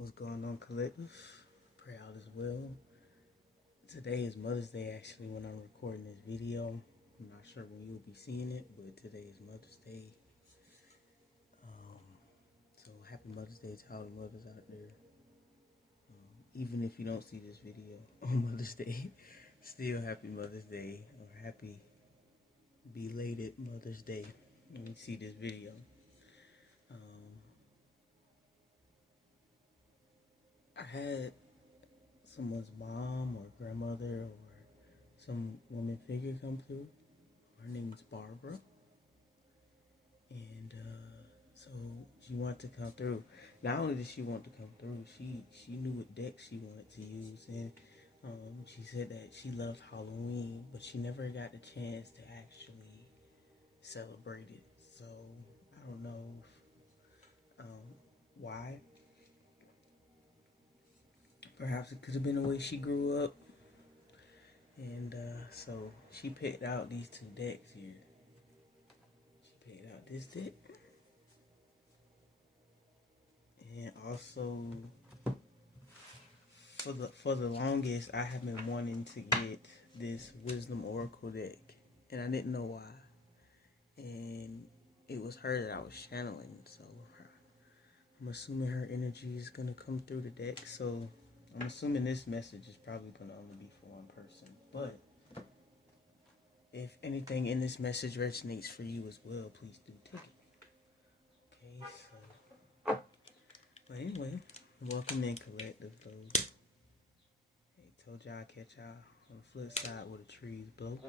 What's going on, collective? Pray all is well. Today is Mother's Day, actually, when I'm recording this video. I'm not sure when you'll be seeing it, but today is Mother's Day. So happy Mother's Day to all the mothers out there. Even if you don't see this video on Mother's Day, still happy Mother's Day, or happy belated Mother's Day when you see this video. I had someone's mom or grandmother or some woman figure come through. Her name is Barbara, and so she wanted to come through. Not only did she want to come through, she knew what deck she wanted to use, and she said that she loved Halloween, but she never got the chance to actually celebrate it. So I don't know why. Perhaps it could have been the way she grew up. And so she picked out these two decks here. She picked out this deck. And also, for the longest, I have been wanting to get this Wisdom Oracle deck. And I didn't know why. And it was her that I was channeling. So I'm assuming her energy is going to come through the deck. So I'm assuming this message is probably going to only be for one person. But if anything in this message resonates for you as well, please do take it. Okay, so. But anyway, welcome in, collective loaves. Hey, told y'all I'd catch y'all on the flip side where the trees blow.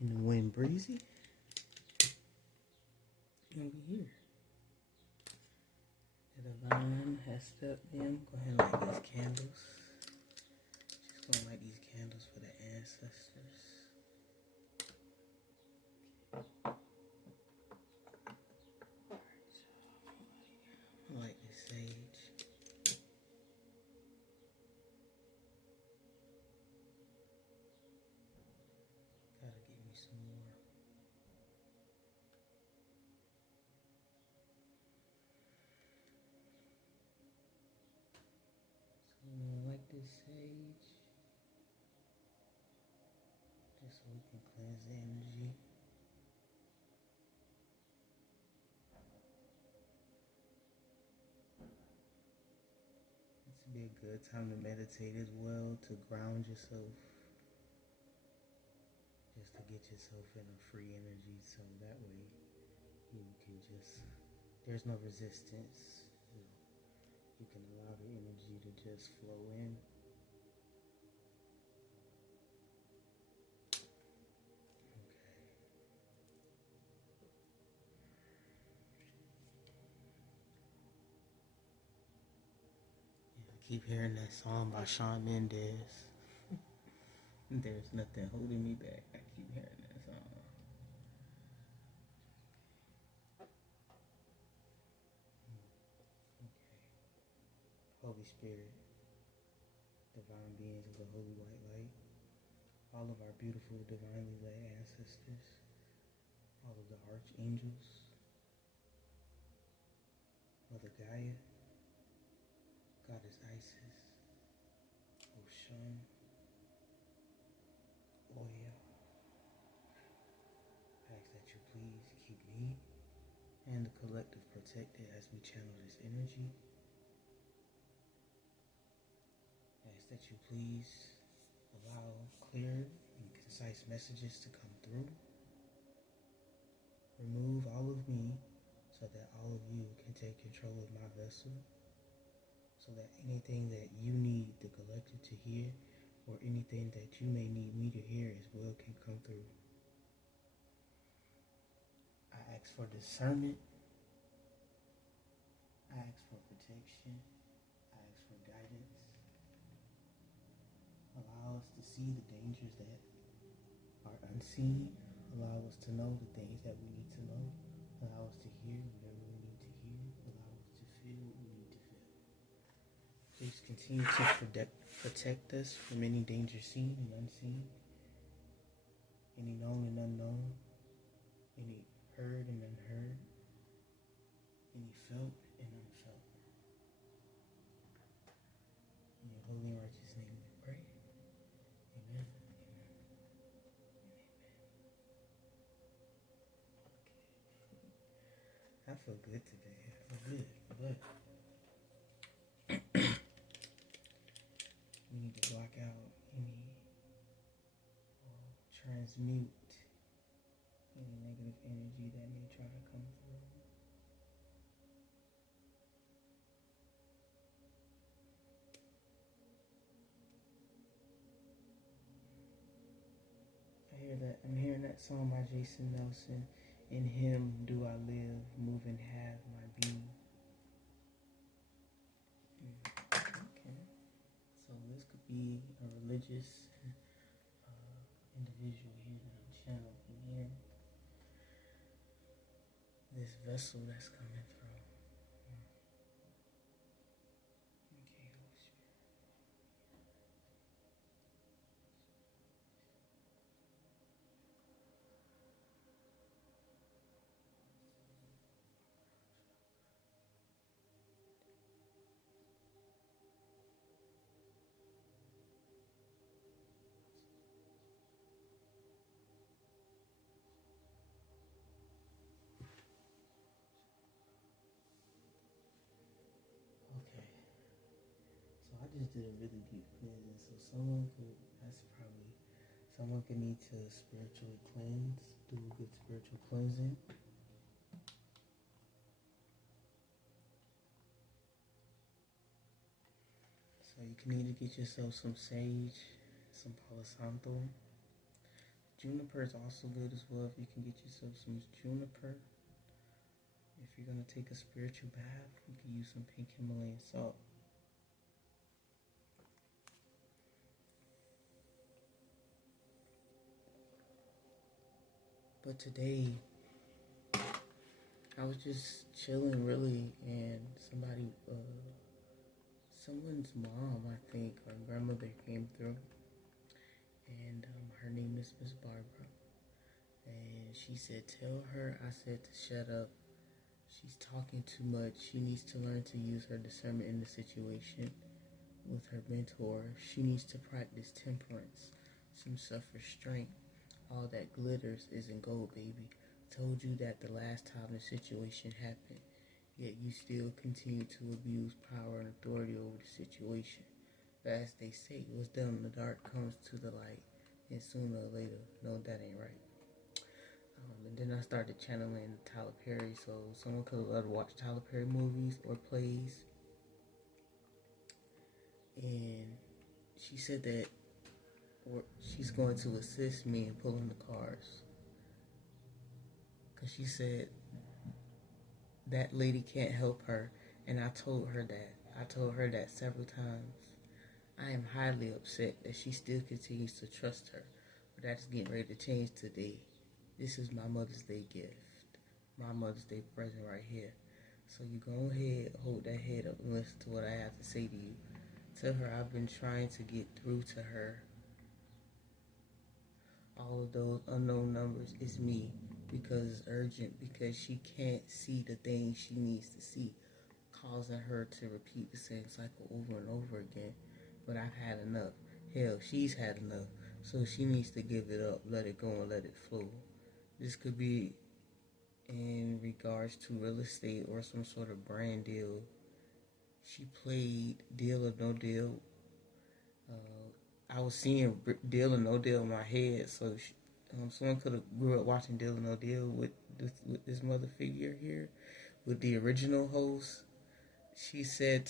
And the wind breezy. And we here. The divine has stepped in. Go ahead and light these candles. Just gonna light these candles for the ancestors. Light this sage. Gotta get me some more. Like this sage, just so we can cleanse the energy. This would be a good time to meditate as well, to ground yourself, just to get yourself in a free energy, so that way you can just, there's no resistance. You can allow the energy to just flow in. Keep hearing that song by Shawn Mendes. There's nothing holding me back. I keep hearing that song. Okay. Holy Spirit, divine beings of the holy white light, all of our beautiful divinely led ancestors, all of the archangels, Mother Gaia, Goddess Isis, Oshun, Oya, I ask that you please keep me and the collective protected as we channel this energy. I ask that you please allow clear and concise messages to come through. Remove all of me so that all of you can take control of my vessel, so that anything that you need the collective to hear, or anything that you may need me to hear as well, can come through. I ask for discernment. I ask for protection. I ask for guidance. Allow us to see the dangers that are unseen. Allow us to know the things that we need to know. Allow us to hear whatever we need to hear. Allow us to feel what we need to feel. Please continue to protect us from any danger seen and unseen, any known and unknown, any heard and unheard, any felt and unfelt. I feel good today. I feel good, but we need to block out any transmute any negative energy that may try to come through. I'm hearing that song by Jason Nelson. In him do I live, move and have my being. Okay. So this could be a religious individual here that I'm channeling here. This vessel that's coming from. Okay, Holy Spirit. Okay. So I just did a really deep cleansing. So someone could need to spiritually cleanse, do a good spiritual cleansing. So you can either get yourself some sage, some palo santo. Juniper is also good as well. If you can get yourself some juniper. If you're going to take a spiritual bath, you can use some pink Himalayan salt. But today, I was just chilling really, and someone's mom, I think, or grandmother came through, and her name is Miss Barbara, and she said, tell her I said to shut up. She's talking too much. She needs to learn to use her discernment in the situation with her mentor. She needs to practice temperance, some self-restraint. All that glitters isn't gold, baby. Told you that the last time the situation happened, yet you still continue to abuse power and authority over the situation. But as they say, what's done in the dark comes to the light, and sooner or later, no, that ain't right. And then I started channeling Tyler Perry, so someone could have loved to watch Tyler Perry movies or plays. And she said that she's going to assist me in pulling the cards. Because she said that lady can't help her, and I told her that. I told her that several times. I am highly upset that she still continues to trust her, but that's getting ready to change today. This is my Mother's Day gift, my Mother's Day present right here. So you go ahead, hold that head up and listen to what I have to say to you. Tell her I've been trying to get through to her. All of those unknown numbers is me, because it's urgent, because she can't see the things she needs to see, causing her to repeat the same cycle over and over again. But I've had enough. Hell, she's had enough. So she needs to give it up, let it go, and let it flow. This could be in regards to real estate or some sort of brand deal. She played Deal or No Deal. I was seeing Deal or No Deal in my head, so someone could have grew up watching Deal or No Deal with this mother figure here, with the original host. She said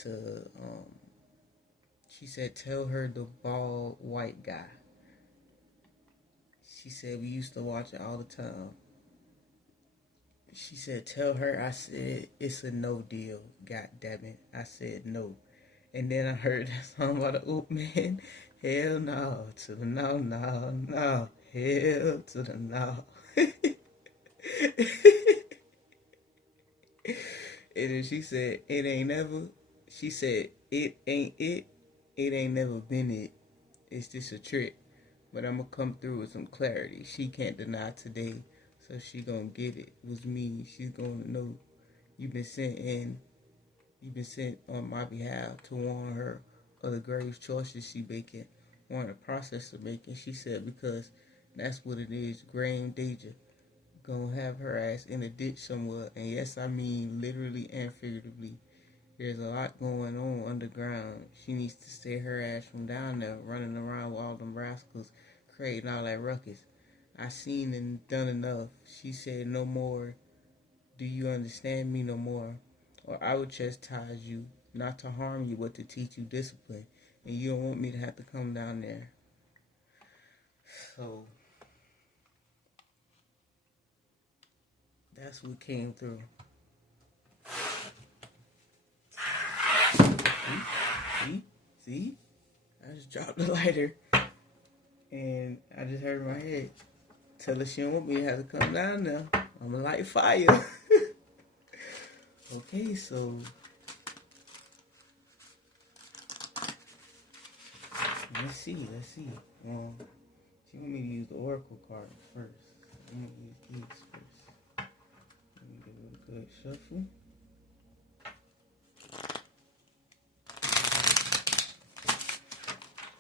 tell her the bald white guy. She said we used to watch it all the time. She said, tell her I said it's a no deal. God damn it. I said no. And then I heard that song by the old man. Hell no to the no, no, no. Hell to the no. And then she said, it ain't never. She said, it ain't it. It ain't never been it. It's just a trick. But I'm going to come through with some clarity. She can't deny today. So she gonna get it. It was me. She's gonna know you've been sent on my behalf to warn her of the grave choices she making, warn the process of making. She said because that's what it is, grave danger. gonna have her ass in a ditch somewhere. And yes, I mean literally and figuratively. There's a lot going on underground. She needs to stay her ass from down there running around with all them rascals creating all that ruckus. I seen and done enough. She said no more. Do you understand me no more? Or I will chastise you, not to harm you, but to teach you discipline. And you don't want me to have to come down there. So that's what came through. See? I just dropped the lighter. And I just heard in my head, tell her she don't want me to have to come down there. I'm gonna light fire. Okay, so let's see. She want me to use the oracle cards first. I'm gonna use these first. Let me give it a good shuffle.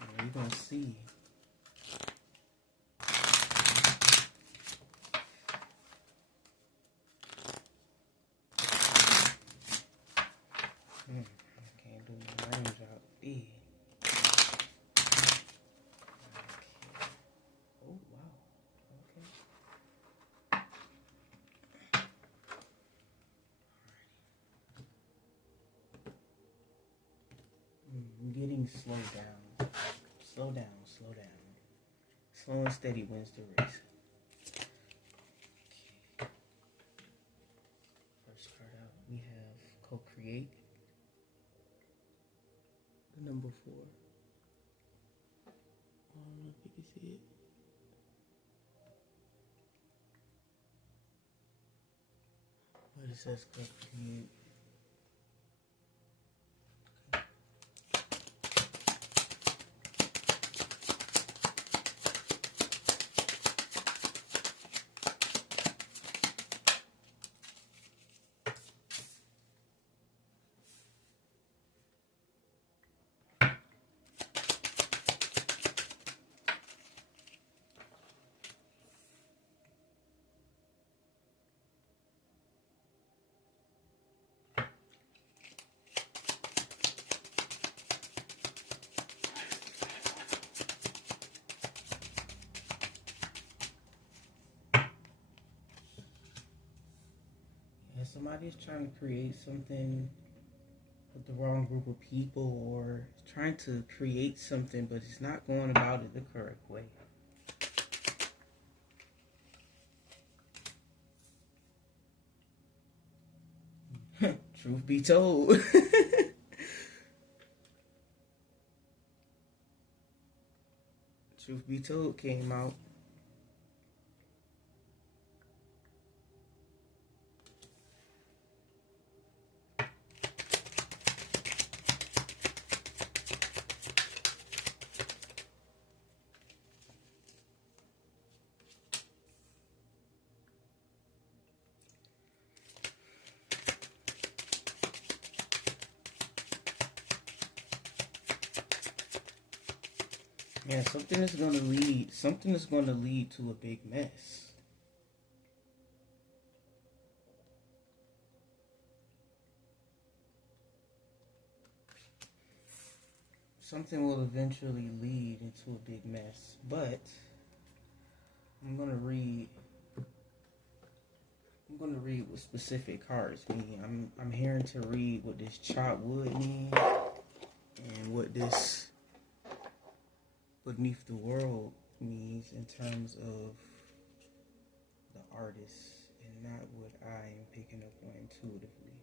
And we're gonna see. I can't do my range out big. Oh wow. Okay. I'm getting slowed down. Slow down. Slow and steady wins the race. Okay. First card out, we have co-create. The number 4. I don't know if you can see it. But it says co-create. Somebody's trying to create something with the wrong group of people, or trying to create something, but it's not going about it the correct way. Truth be told. Truth be told came out. Yeah, something is going to lead to a big mess. Something will eventually lead into a big mess, but I'm going to read what specific cards mean. I'm hearing to read what this chopped wood means and what this beneath the world means in terms of the artist and not what I am picking up on intuitively.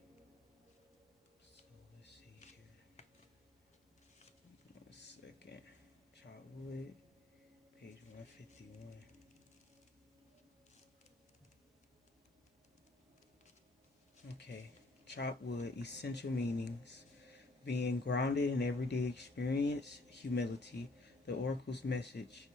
So let's see here. 1 second. Chopped wood, page 151. Okay, chopped wood, essential meanings. Being grounded in everyday experience, humility, the oracle's message.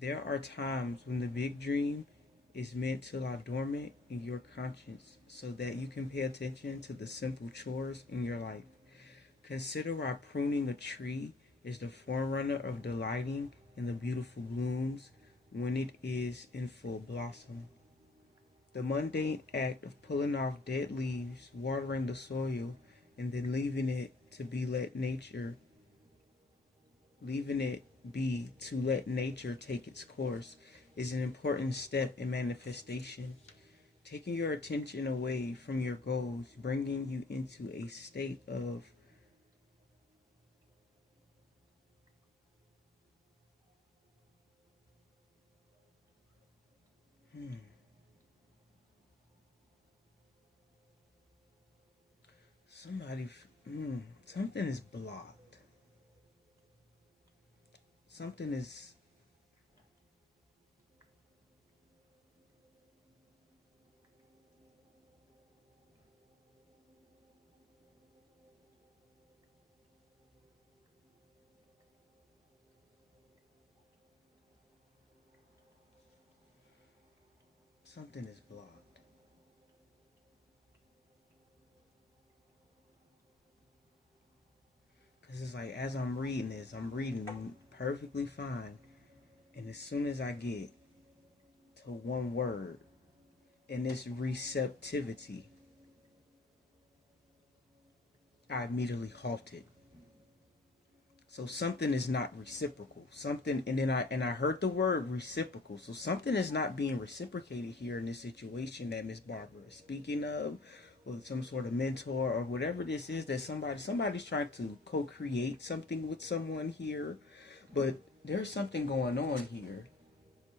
There are times when the big dream is meant to lie dormant in your conscience so that you can pay attention to the simple chores in your life. Consider why pruning a tree is the forerunner of delighting in the beautiful blooms when it is in full blossom. The mundane act of pulling off dead leaves, watering the soil, and then leaving it be to let nature take its course is an important step in manifestation. Taking your attention away from your goals, bringing you into a state of hmm, somebody, something is blocked. Something is something is blocked. Cause it's like as I'm reading this, I'm reading perfectly fine, and as soon as I get to one word, and it's receptivity, I immediately halted. So something is not reciprocal. Something, and then I heard the word reciprocal. So something is not being reciprocated here in this situation that Miss Barbara is speaking of, with some sort of mentor or whatever this is that somebody's trying to co-create something with someone here, but there's something going on here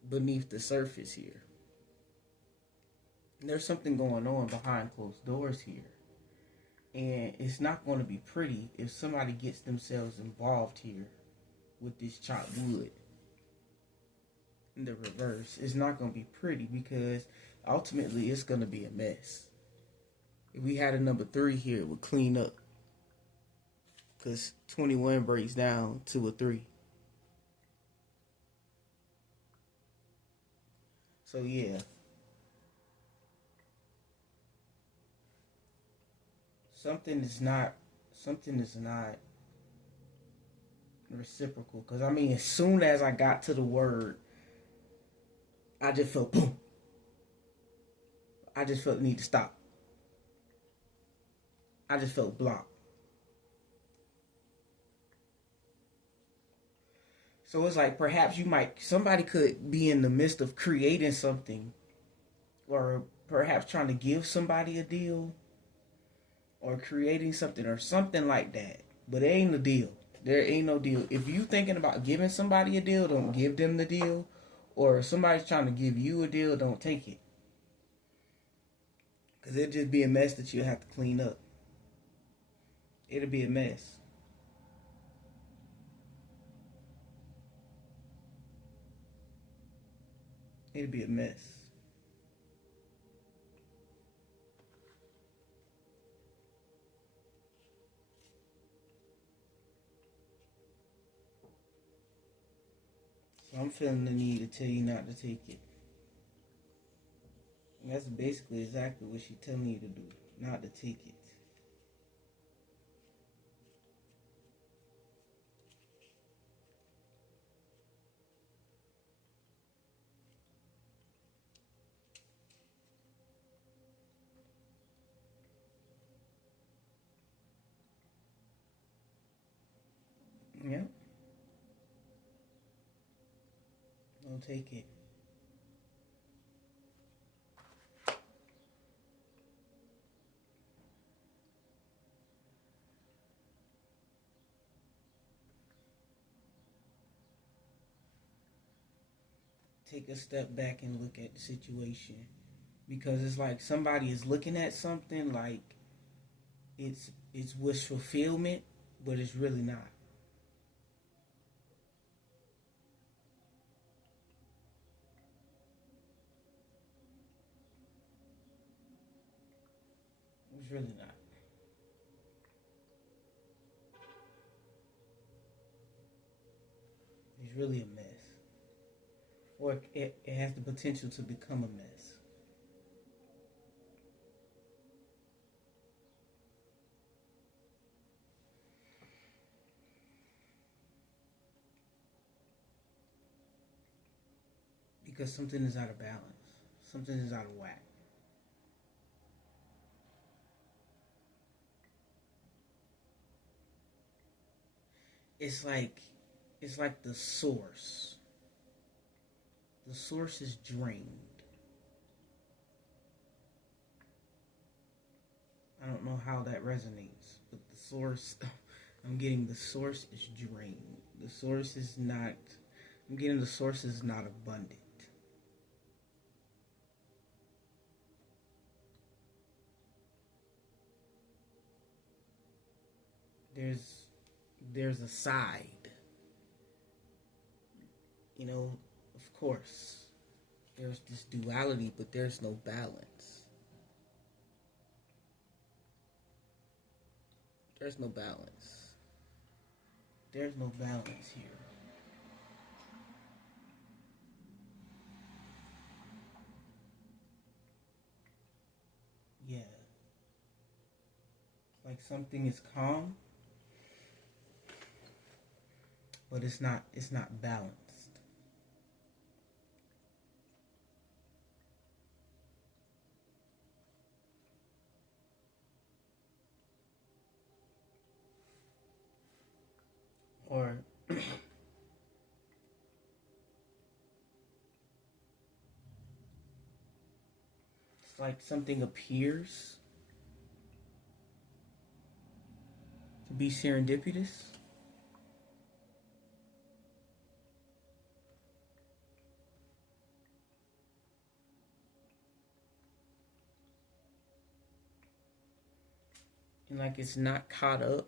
beneath the surface here. There's something going on behind closed doors here. And it's not going to be pretty if somebody gets themselves involved here with this chopped wood in the reverse. It's not going to be pretty because ultimately it's going to be a mess. If we had a number 3 here, it would clean up because 21 breaks down to a 3. So yeah, something is not reciprocal. Because I mean, as soon as I got to the word, I just felt boom. I just felt the need to stop. I just felt blocked. So it's like perhaps somebody could be in the midst of creating something, or perhaps trying to give somebody a deal, or creating something, or something like that. But it ain't a deal. There ain't no deal. If you thinking about giving somebody a deal, don't give them the deal. Or if somebody's trying to give you a deal, don't take it. Because it'll just be a mess that you'll have to clean up. It'll be a mess. It'll be a mess. So I'm feeling the need to tell you not to take it. And that's basically exactly what she's telling you to do. Not to take it. Yeah. Don't take it. Take a step back and look at the situation. Because it's like somebody is looking at something like it's wish fulfillment, but it's really not. It's really not. It's really a mess. Or it has the potential to become a mess. Because something is out of balance. Something is out of whack. it's like the source. The source is drained. I don't know how that resonates, but the source, I'm getting the source is drained. The source is not, I'm getting the source is not abundant. There's a side, you know, of course. There's this duality, but there's no balance. There's no balance. There's no balance here. Yeah. Like something is calm, but it's not balanced. Or it's like something appears to be serendipitous, and like it's not caught up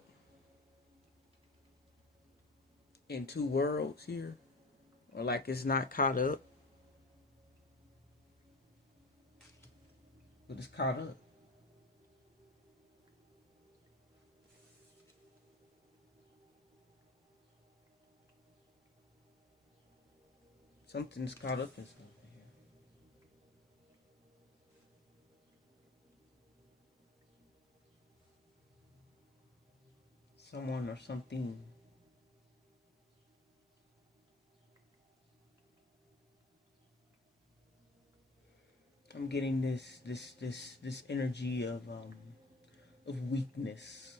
in two worlds here, or like it's not caught up, but it's caught up. Something's caught up in something here. Someone or something. I'm getting this energy of weakness.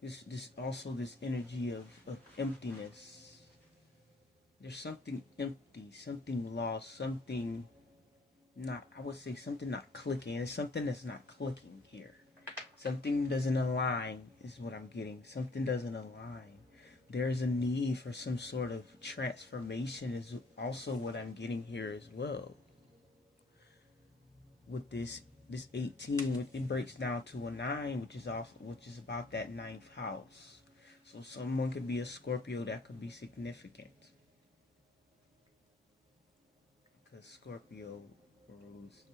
This also this energy of emptiness. There's something empty, something lost, something not, I would say something not clicking. There's something that's not clicking here. Something doesn't align is what I'm getting. Something doesn't align. There's a need for some sort of transformation is also what I'm getting here as well. With this 18, it breaks down to a 9, which is about that ninth house. So someone could be a Scorpio that could be significant. Because Scorpio rules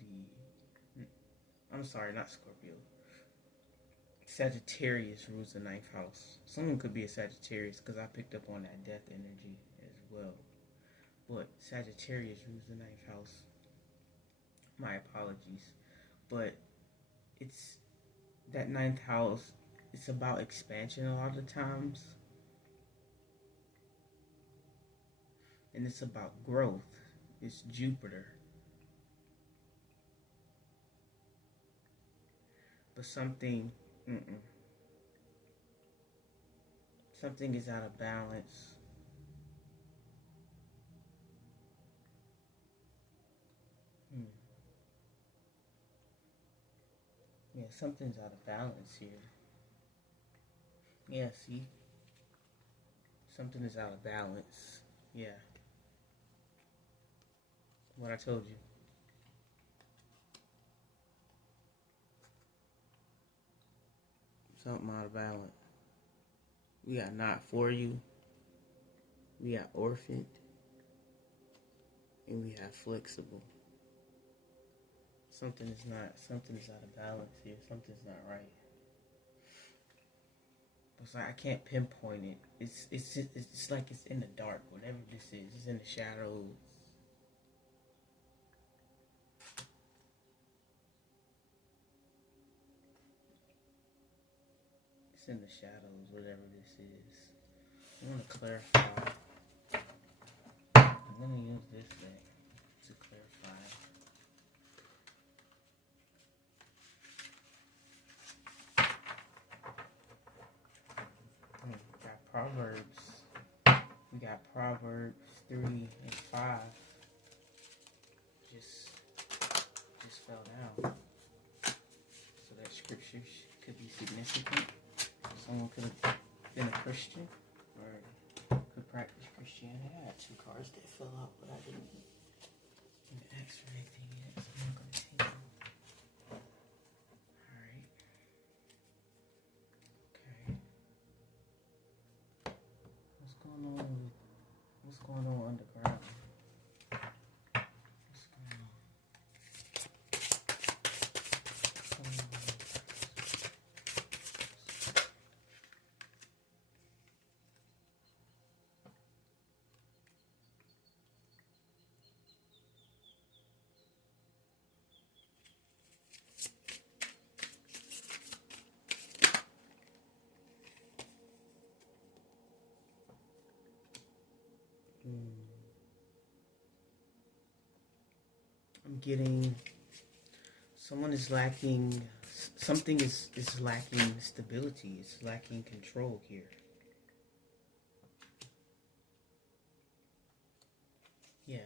I'm sorry, not Scorpio. Sagittarius rules the ninth house. Someone could be a Sagittarius because I picked up on that death energy as well. But Sagittarius rules the ninth house. My apologies. But it's that ninth house, it's about expansion a lot of times. And it's about growth. It's Jupiter. But something is out of balance. Yeah, something's out of balance here. Yeah, see? Something is out of balance. Yeah. What I told you. Something out of balance. We got not for you. We got orphaned. And we have flexible. Something's out of balance here. Something's not right. It's like I can't pinpoint it. It's like it's in the dark. Whatever this is, it's in the shadows. It's in the shadows. Whatever this is, I want to clarify. I'm gonna use this thing to clarify. Proverbs. We got Proverbs 3 and 5. Just fell down. So that scripture could be significant. Someone could have been a Christian or could practice Christianity. I had 2 cards that fell out, but I didn't ask for anything yet, so I'm not going to take them. Alright. Okay. What's going on underground? What's going on? I'm getting someone is lacking, something is lacking stability, it's lacking control here. Yeah.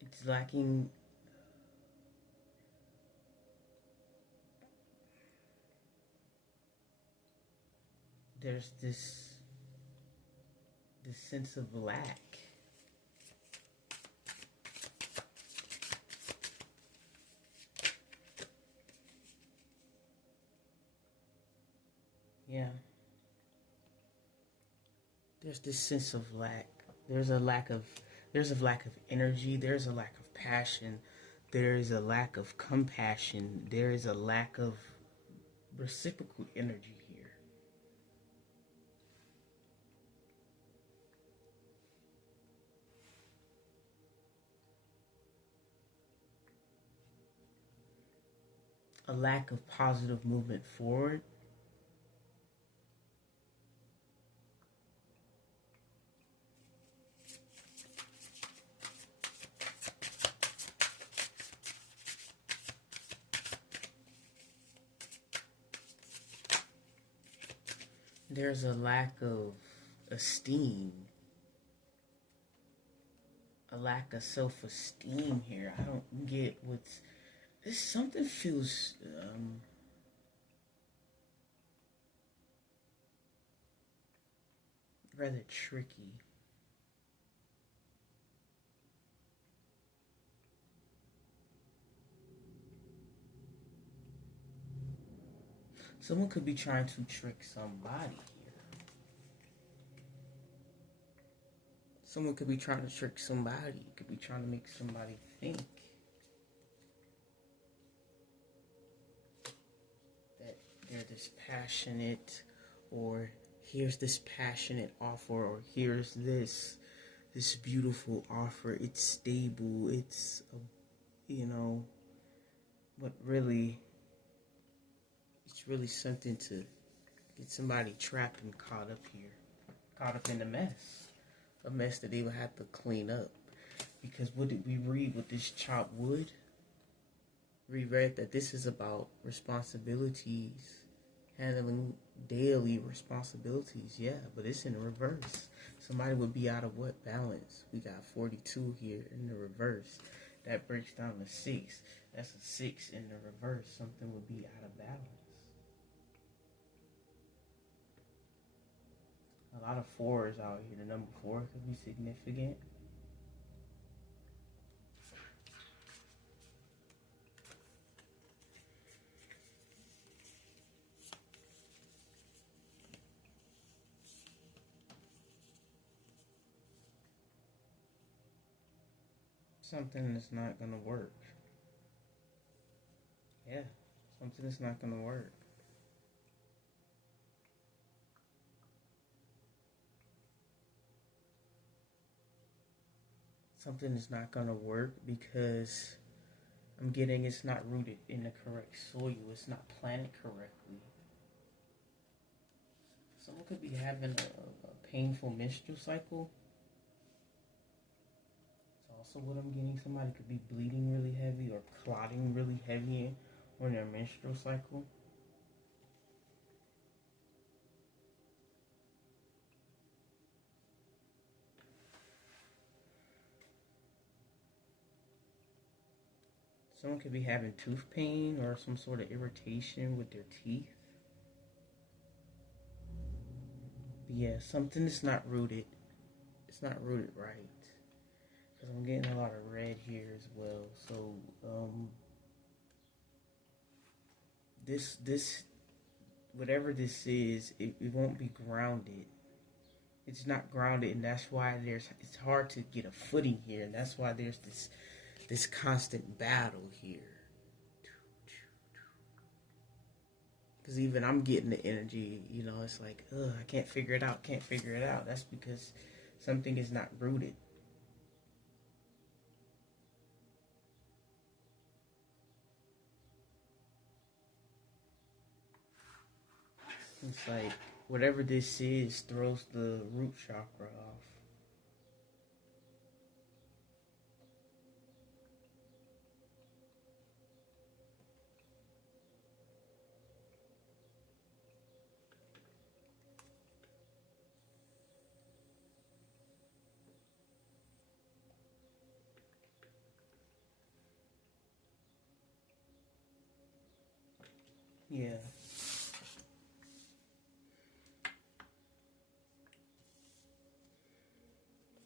It's lacking there's this sense of lack. Yeah. There's this sense of lack. There's a lack of energy, there's a lack of passion, there is a lack of compassion, there is a lack of reciprocal energy here. A lack of positive movement forward. There's a lack of esteem, a lack of self-esteem here. I don't get what's this. Something feels rather tricky. Someone could be trying to trick somebody here. Someone could be trying to trick somebody. Could be trying to make somebody think that they're this passionate, or here's this passionate offer, or here's this beautiful offer. It's stable. It's, but really, it's really something to get somebody trapped and caught up here, caught up in the mess, a mess that they would have to clean up. Because what did we read with this chopped wood? We read that this is about responsibilities, handling daily responsibilities. Yeah, but it's in the reverse. Somebody would be out of what balance? We got 42 here in the reverse. That breaks down to 6. That's a 6 in the reverse. Something would be out of balance. A lot of 4s out here. The number 4 could be significant. Something is not going to work. Yeah, something is not going to work. Something is not going to work because I'm getting it's not rooted in the correct soil. It's not planted correctly. Someone could be having a painful menstrual cycle. It's also what I'm getting. Somebody could be bleeding really heavy or clotting really heavy on their menstrual cycle. Someone could be having tooth pain or some sort of irritation with their teeth. But yeah, something that's not rooted. It's not rooted right. Because I'm getting a lot of red here as well. So, this whatever this is, it won't be grounded. It's not grounded, and that's why it's hard to get a footing here, and that's why there's this constant battle here. Because even I'm getting the energy, it's like, ugh, I can't figure it out, can't figure it out. That's because something is not rooted. It's like whatever this is throws the root chakra off. Yeah.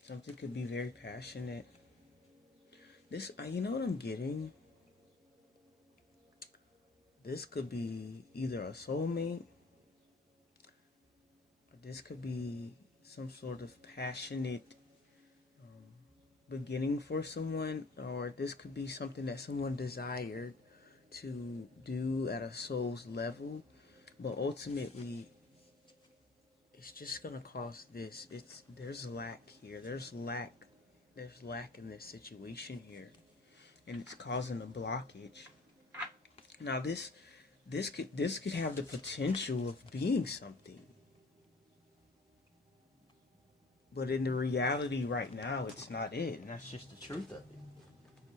Something could be very passionate. This, you know what I'm getting? This could be either a soulmate, or this could be some sort of passionate beginning for someone, or this could be something that someone desired to do at a soul's level, but ultimately it's just gonna cause this. There's lack here. There's lack in this situation here, and it's causing a blockage. Now this could have the potential of being something, but in the reality right now, it's not it, and that's just the truth of it.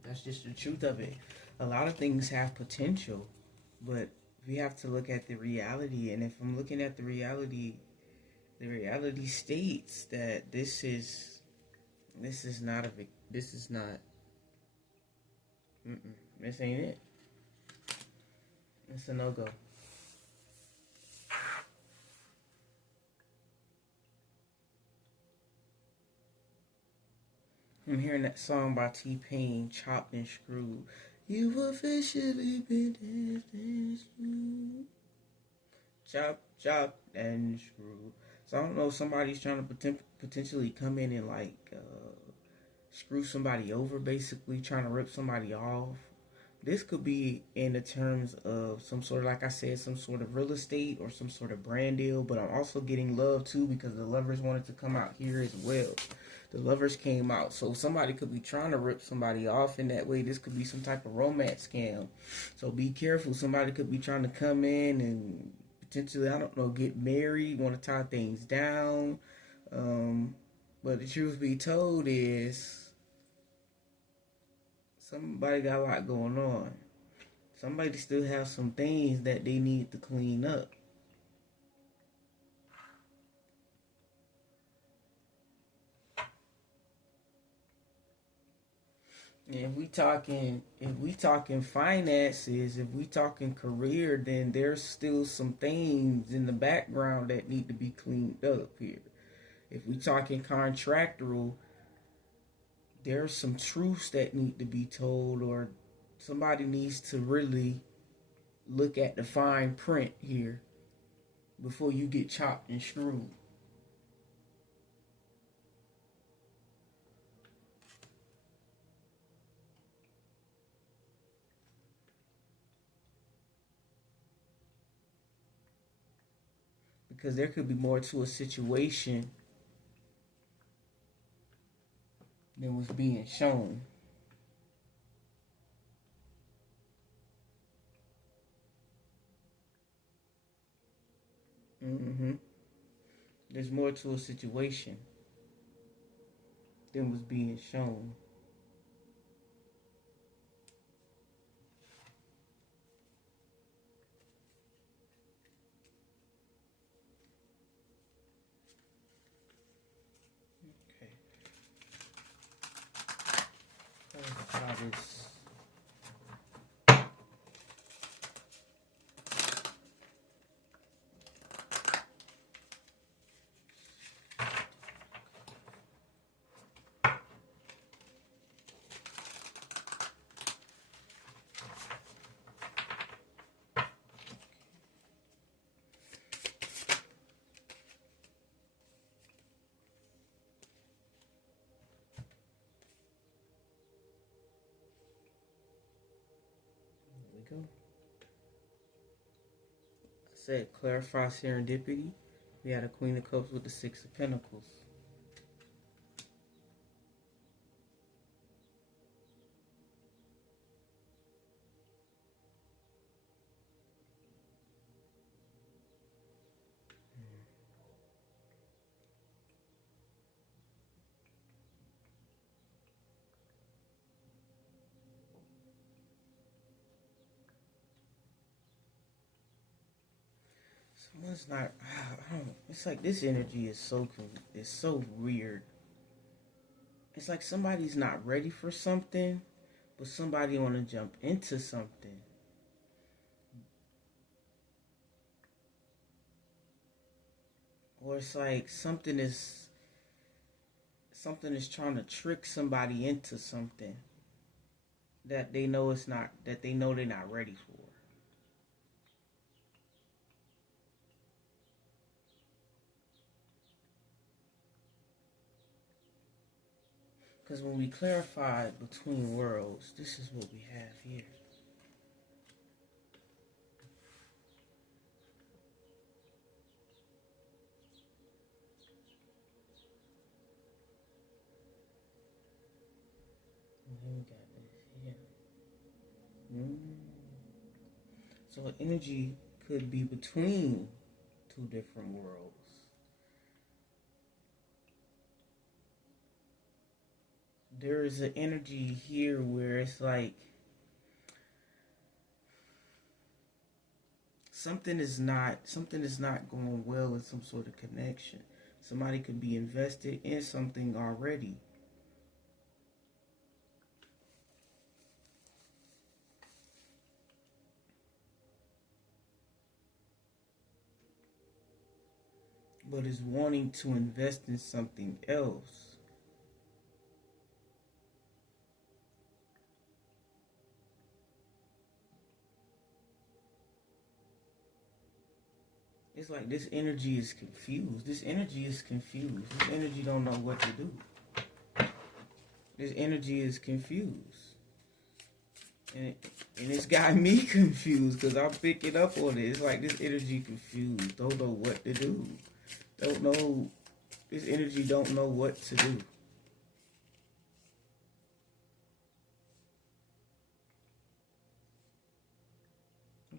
That's just the truth of it. A lot of things have potential, but we have to look at the reality. And if I'm looking at the reality states that this is not this ain't it. It's a no-go. I'm hearing that song by T-Pain, Chopped and Screwed. You've officially been dead and screwed. Chopped and screwed. So I don't know if somebody's trying to potentially come in and screw somebody over, basically trying to rip somebody off. This could be in the terms of some sort of, like I said, some sort of real estate or some sort of brand deal. But I'm also getting love too, because the lovers wanted to come out here as well. The lovers came out. So somebody could be trying to rip somebody off in that way. This could be some type of romance scam. So be careful. Somebody could be trying to come in and potentially, I don't know, get married, want to tie things down. But the truth be told is, somebody got a lot going on. Somebody still has some things that they need to clean up. And if we talking finances, if we talking career, then there's still some things in the background that need to be cleaned up here. If we talking contractual, there's some truths that need to be told, or somebody needs to really look at the fine print here before you get chopped and screwed. Because there could be more to a situation than was being shown. There's more to a situation than was being shown. Okay. Let's try this. we go. I said clarify serendipity. We had a Queen of Cups with the Six of Pentacles. Someone's not. I don't know. It's like this energy is so weird. It's like somebody's not ready for something, but somebody want to jump into something. Or it's like something is trying to trick somebody into something that they know it's not, that they know they're not ready for. Because when we clarify between worlds, this is what we have here. And then we got this here. So energy could be between two different worlds. There is an energy here where it's like something is not going well in some sort of connection. Somebody could be invested in something already. But is wanting to invest in something else. It's like this energy is confused. This energy is confused. This energy don't know what to do. This energy is confused. And it's got me confused because I'm picking up on it. It's like this energy confused. Don't know what to do. Don't know. This energy don't know what to do.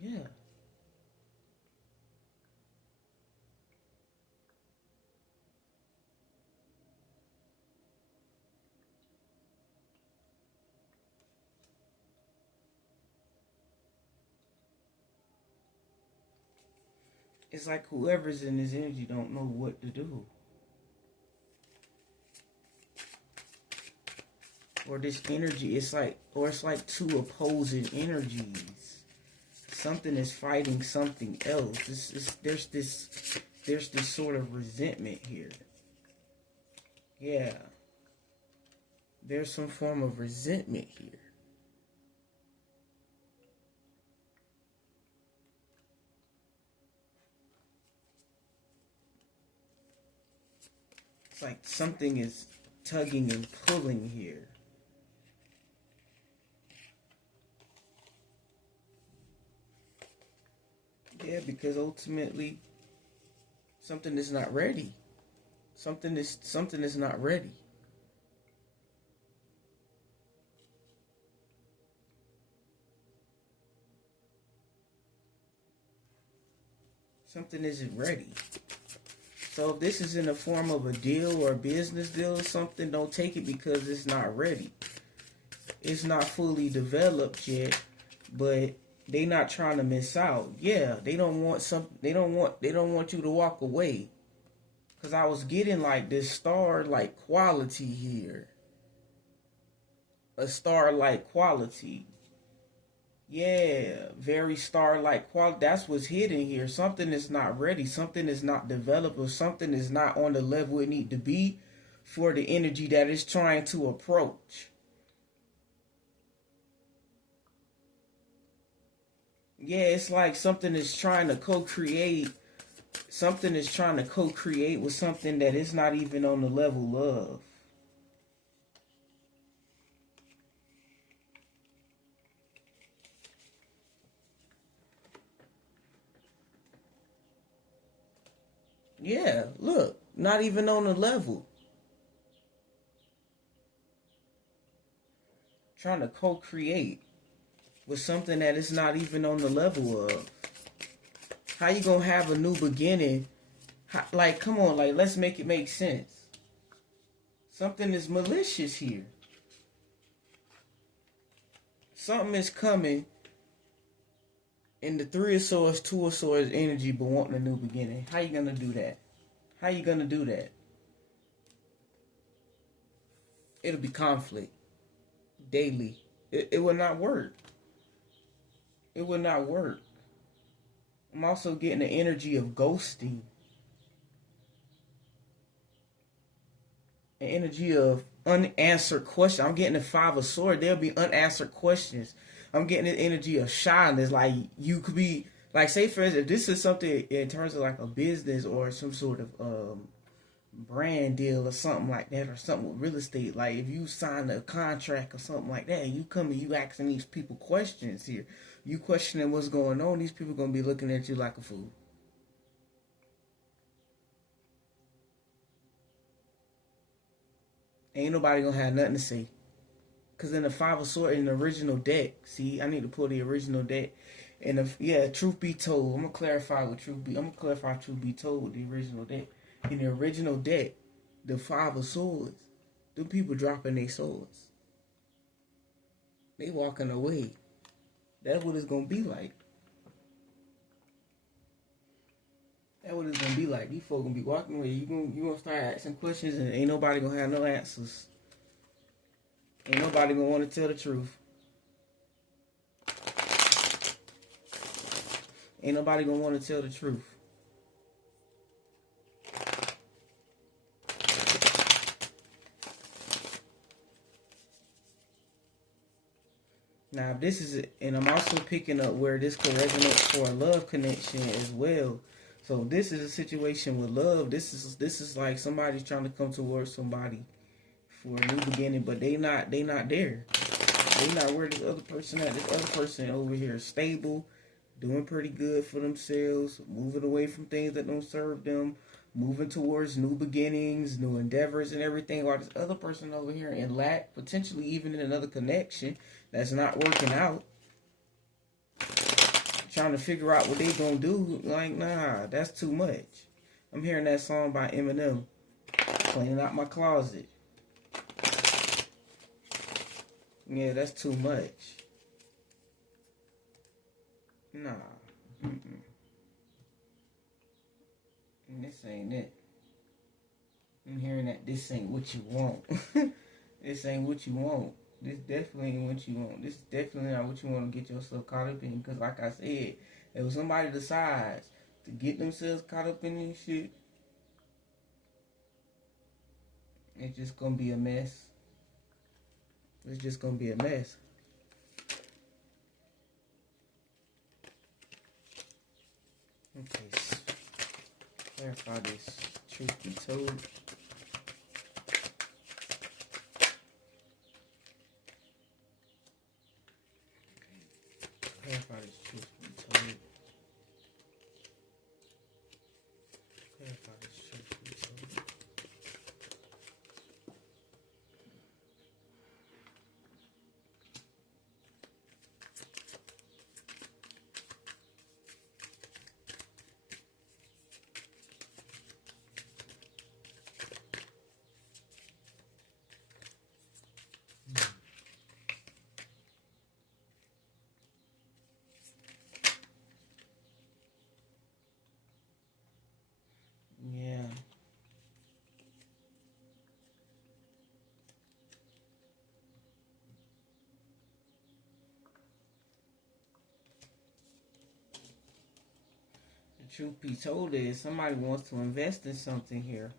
Yeah. It's like whoever's in this energy don't know what to do. Or this energy, it's like two opposing energies. Something is fighting something else. There's this sort of resentment here. Yeah. There's some form of resentment here. It's like something is tugging and pulling here. Yeah, because ultimately something is not ready. Something is not ready. Something isn't ready. So if this is in the form of a deal or a business deal or something, don't take it because it's not ready. It's not fully developed yet, but they not trying to miss out. Yeah, they don't want you to walk away. Cause I was getting like this star-like quality here. A star-like quality. Yeah, very star-like quality. That's what's hidden here. Something is not ready. Something is not developed, or something is not on the level it need to be for the energy that it's trying to approach. Yeah, it's like something is trying to co-create. Something is trying to co-create with something that is not even on the level of. Yeah, look, not even on the level. Trying to co-create with something that is not even on the level of. How you gonna have a new beginning? Like, come on, like, let's make it make sense. Something is malicious here. Something is coming in the Three of Swords, Two of Swords energy, but wanting a new beginning. How you gonna do that? How you gonna do that? It'll be conflict daily. It will not work. It will not work. I'm also getting the energy of ghosting. An energy of unanswered questions. I'm getting the Five of Swords. There'll be unanswered questions. I'm getting the energy of shyness. Like, you could be, like, say for instance, if this is something in terms of like a business or some sort of brand deal or something like that, or something with real estate. Like, if you sign a contract or something like that, you come and you asking these people questions here. You questioning what's going on. These people gonna be looking at you like a fool. Ain't nobody gonna have nothing to say. Cause in the Five of Swords in the original deck, see, I need to pull the original deck. And if, yeah, truth be told, I'm gonna clarify truth be told with the original deck. In the original deck, the Five of Swords, them people dropping their swords. They walking away. That's what it's gonna be like. That's what it's gonna be like. These folks gonna be walking away. You gonna start asking questions and ain't nobody gonna have no answers. Ain't nobody gonna want to tell the truth. Ain't nobody gonna want to tell the truth. Now, this is it, and I'm also picking up where this could resonate for a love connection as well. So this is a situation with love. This is like somebody's trying to come towards somebody for a new beginning, but they not there. They not where this other person at. This other person over here is stable, doing pretty good for themselves, moving away from things that don't serve them, moving towards new beginnings, new endeavors and everything, while this other person over here in lack, potentially even in another connection that's not working out, trying to figure out what they gonna do. Like, nah, that's too much. I'm hearing that song by Eminem, Cleaning Out My Closet. Yeah, that's too much. Nah. Mm-mm. This ain't it. I'm hearing that this ain't what you want. This ain't what you want. This definitely ain't what you want. This is definitely not what you want to get yourself caught up in. Because like I said, if somebody decides to get themselves caught up in this shit, it's just going to be a mess. It's just going to be a mess. Okay, clarify this. Truth be told. Clarify this. Truth be told. Clarify this. Truth be told. Yeah. The truth be told is somebody wants to invest in something here.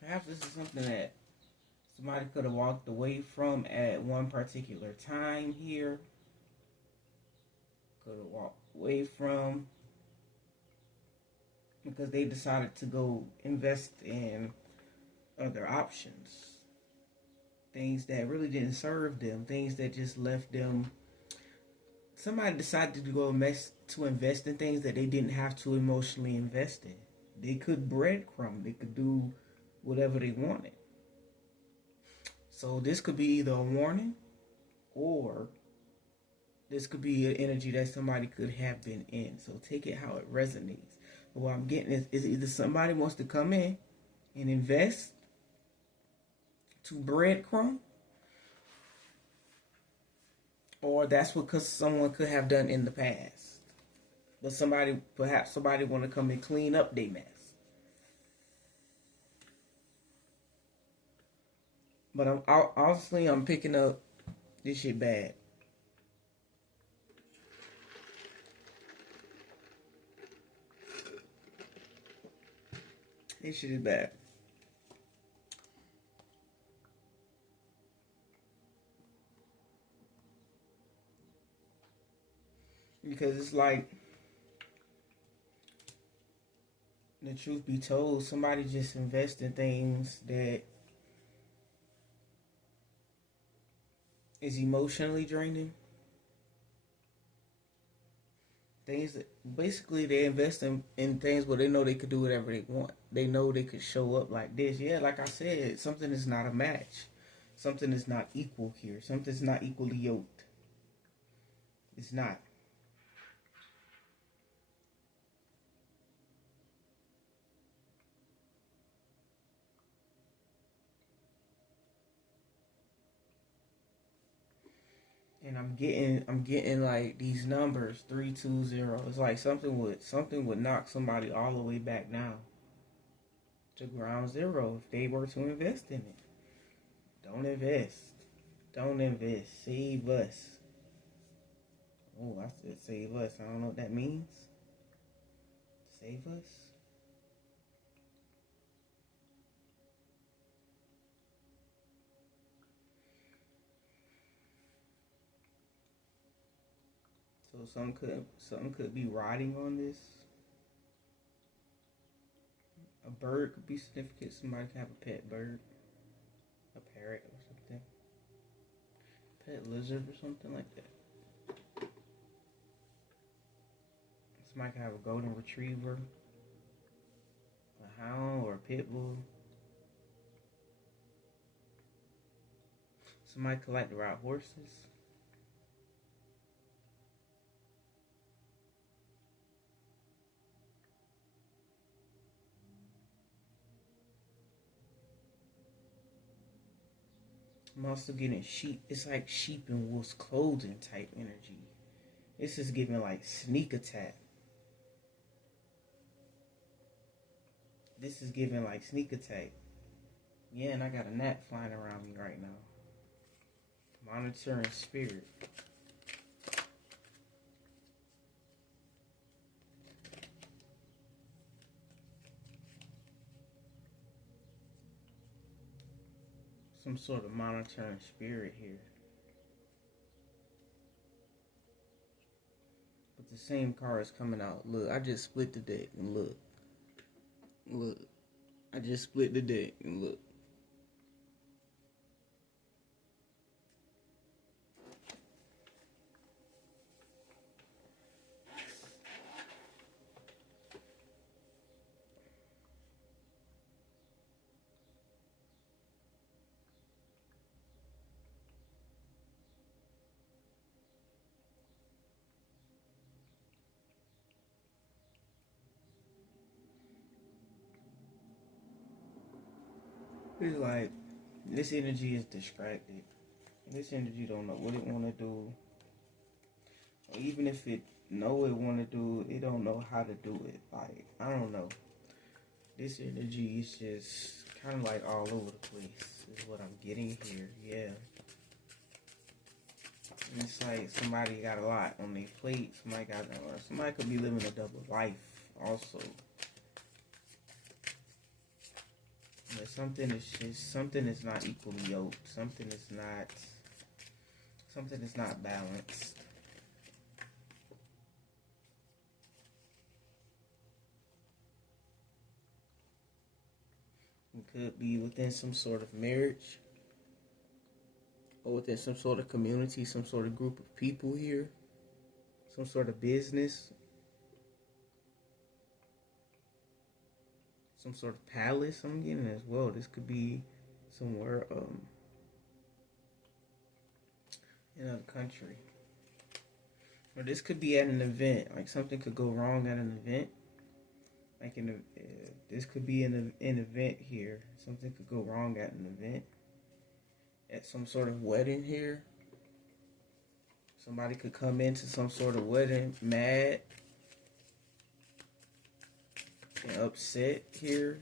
Perhaps this is something that somebody could have walked away from at one particular time here. Could have walked away from because they decided to go invest in other options. things that really didn't serve them, things that just left them. Somebody decided to invest in things that they didn't have to emotionally invest in. They could breadcrumb. They could do whatever they wanted. So this could be either a warning, or this could be an energy that somebody could have been in. So take it how it resonates. But what I'm getting is either somebody wants to come in and invest to breadcrumb, or that's what someone could have done in the past. But perhaps somebody want to come and clean up their mess. But honestly, I'm picking up this shit bad. This shit is bad. Because it's like, the truth be told, somebody just invest in things that is emotionally draining. Things that basically they invest in things where they know they could do whatever they want. They know they could show up like this. Yeah, like I said, something is not a match. Something is not equal here. Something's not equally yoked. It's not. And I'm getting like these numbers 320. It's like something would knock somebody all the way back now to ground zero if they were to invest in it. Don't invest. Don't invest. Save us. Oh, I said save us. I don't know what that means. Save us? So something could be riding on this. A bird could be significant. Somebody could have a pet bird, a parrot or something, pet lizard or something like that. Somebody could have a golden retriever, a hound, or a pit bull. Somebody could like to ride horses. I'm also getting sheep. It's like sheep in wolf's clothing type energy. This is giving like sneak attack. This is giving like sneak attack. Yeah, and I got a gnat flying around me right now. Monitoring spirit. Some sort of monitoring spirit here. But the same card is coming out. Look, I just split the deck and look. Look. I just split the deck and look. It's like this energy is distracted. This energy don't know what it want to do. Or even if it know it want to do, it don't know how to do it. Like, I don't know. This energy is just kind of like all over the place. Is what I'm getting here. Yeah. And it's like somebody got a lot on their plate. Somebody could be living a double life also. But something is not equally yoked. Something is not balanced. It could be within some sort of marriage. or within some sort of community, some sort of group of people here, some sort of business, some sort of palace. I'm getting as well. This could be somewhere in another country. Or this could be at an event. Like something could go wrong at an event. Like this could be an event here. Something could go wrong at an event. At some sort of wedding here. Somebody could come into some sort of wedding mad and upset here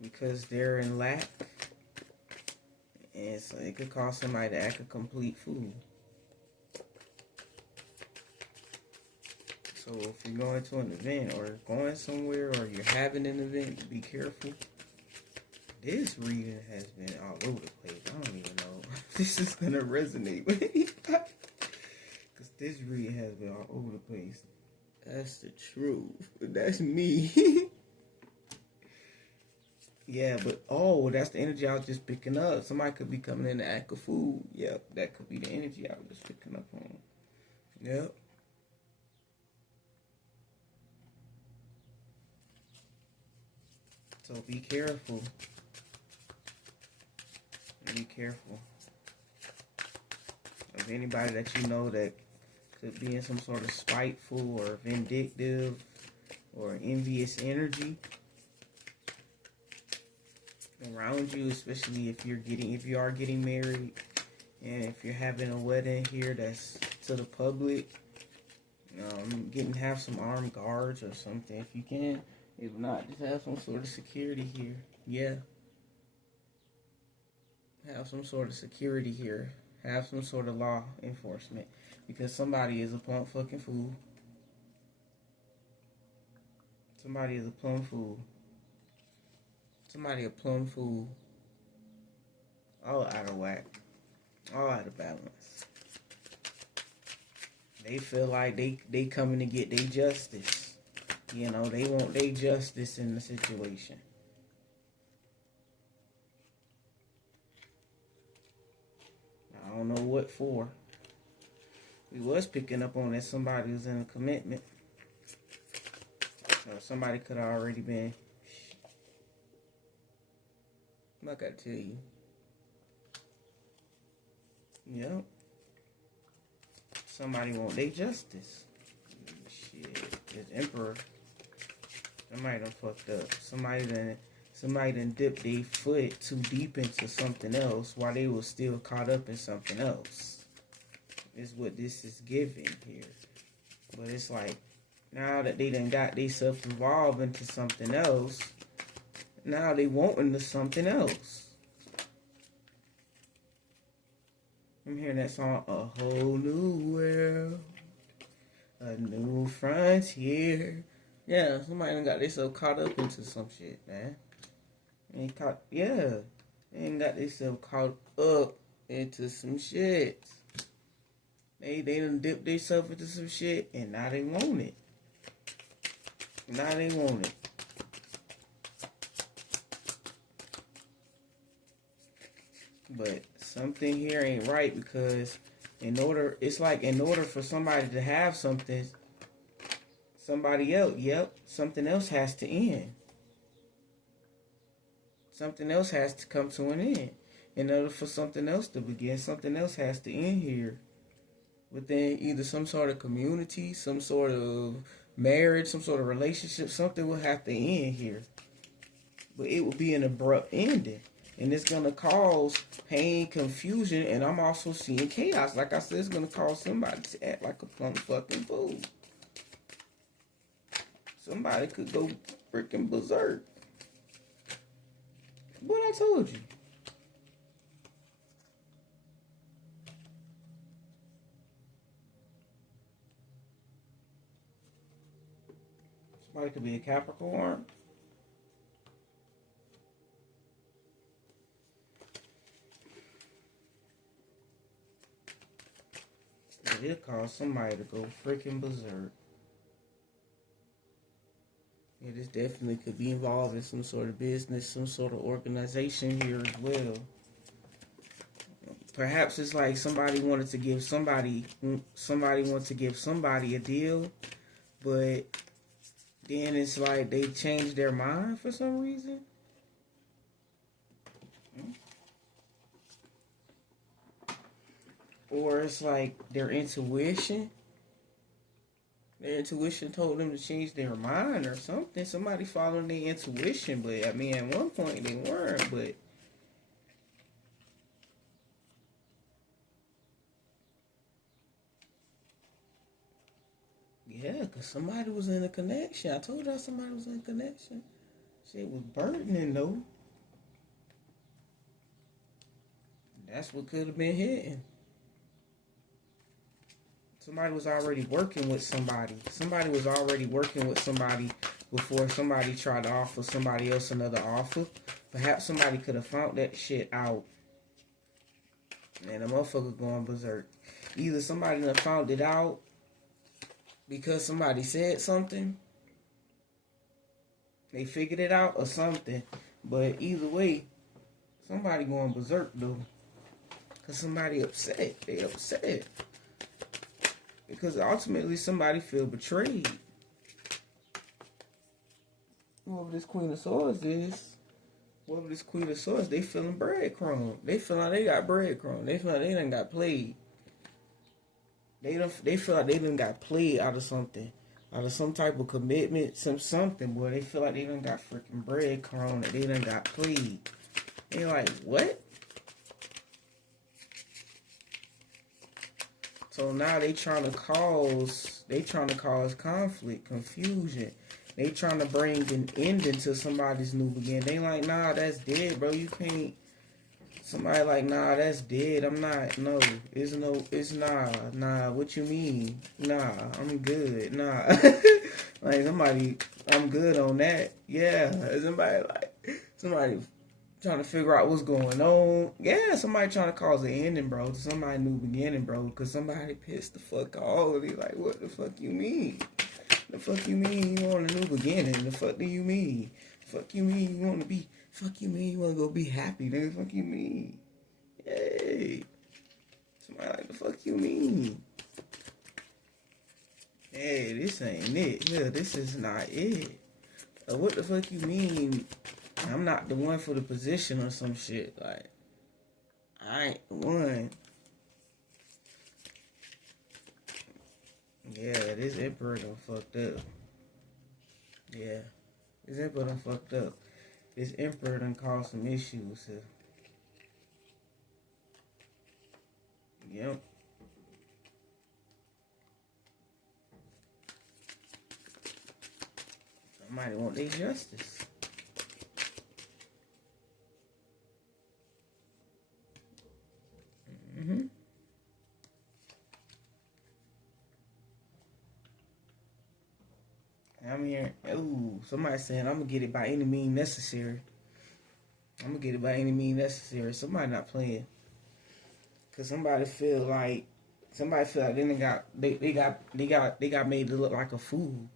because they're in lack. And so it could cause somebody to act a complete fool. So if you're going to an event or going somewhere or you're having an event, be careful. This reading has been all over the place. I don't even know if this is going to resonate with anybody. Because this reading has been all over the place. That's the truth. That's me. Yeah, but that's the energy I was just picking up. Somebody could be coming in to act a fool. Yep, that could be the energy I was just picking up on. Yep. So be careful. Be careful of anybody that you know that could be in some sort of spiteful or vindictive or envious energy around you, especially if you are getting married and if you're having a wedding here that's to the public. Have some armed guards or something if you can. If not, just have some sort of security here. Yeah. Have some sort of security here. Have some sort of law enforcement. Because somebody is a plumb fucking fool. Somebody is a plumb fool. Somebody a plumb fool. All out of whack. All out of balance. They feel like they coming to get their justice. You know, they want their justice in the situation. I don't know what for. We was picking up on that somebody was in a commitment. So somebody could have already been. I gotta tell you. Yep. Somebody want their justice. Shit. This emperor. Somebody done fucked up. Somebody done dipped their foot too deep into something else while they was still caught up in something else. Is what this is giving here. But it's like, now that they done got themselves involved into something else, now they want into something else. I'm hearing that song, A Whole New World, A New Frontier. Yeah, somebody done got themselves caught up into some shit, man. They ain't got themselves caught up into some shit. They done dipped themselves into some shit, and now they want it. Now they want it. But something here ain't right because in order for somebody to have something, something else has to end. Something else has to come to an end. In order for something else to begin, something else has to end here. Within either some sort of community, some sort of marriage, some sort of relationship, something will have to end here. But it will be an abrupt ending. And it's going to cause pain, confusion, and I'm also seeing chaos. Like I said, it's going to cause somebody to act like a plumb fucking fool. Somebody could go freaking berserk. What I told you. Somebody could be a Capricorn. It'll cause somebody to go freaking berserk. Yeah, this definitely could be involved in some sort of business, some sort of organization here as well. Perhaps it's like somebody wanted to give somebody a deal, but then it's like they changed their mind for some reason. Or it's like their intuition told them to change their mind or something. Somebody following their intuition, but I mean, at one point they weren't, but yeah, because somebody was in a connection. I told y'all somebody was in a connection. Shit was burdening, though. That's what could have been hitting. Somebody was already working with somebody. Somebody was already working with somebody before somebody tried to offer somebody else another offer. Perhaps somebody could have found that shit out. And the motherfucker going berserk. Either somebody done found it out because somebody said something. They figured it out or something. But either way, somebody going berserk though. Because somebody upset. They upset. Because ultimately somebody feel betrayed. Whoever this Queen of Swords is, they feeling breadcrumb. They feel like they got breadcrumb. They feel like they done got played. They feel like they done got played out of something. Out of some type of commitment, something. Boy, they feel like they done got freaking breadcrumb. That they done got played. They like, what? So now they trying to cause conflict, confusion. They trying to bring an ending to somebody's new beginning. They like, nah, that's dead, bro. You can't. Somebody like, nah, that's dead. I'm not. No, it's nah. What you mean? Nah, I'm good. Nah, like somebody, I'm good on that. Yeah, somebody trying to figure out what's going on. Yeah, somebody trying to cause an ending, bro, to somebody new beginning, bro, because somebody pissed the fuck off. They like, what the fuck you mean? The fuck you mean you want a new beginning? The fuck do you mean? The fuck you mean you want to be? Fuck you mean you want to go be happy? Nigga, fuck you mean? Hey, somebody like, the fuck you mean? Hey, this ain't it. Yeah, this is not it. What the fuck you mean? I'm not the one for the position or some shit. Like, I ain't the one. Yeah, this emperor done fucked up. Yeah, this emperor done fucked up. This emperor done caused some issues here. Yep. Somebody want their justice. I'm here. Ooh, somebody saying I'm gonna get it by any means necessary. I'm gonna get it by any means necessary. Somebody not playing. Cause somebody feel like they got made to look like a fool.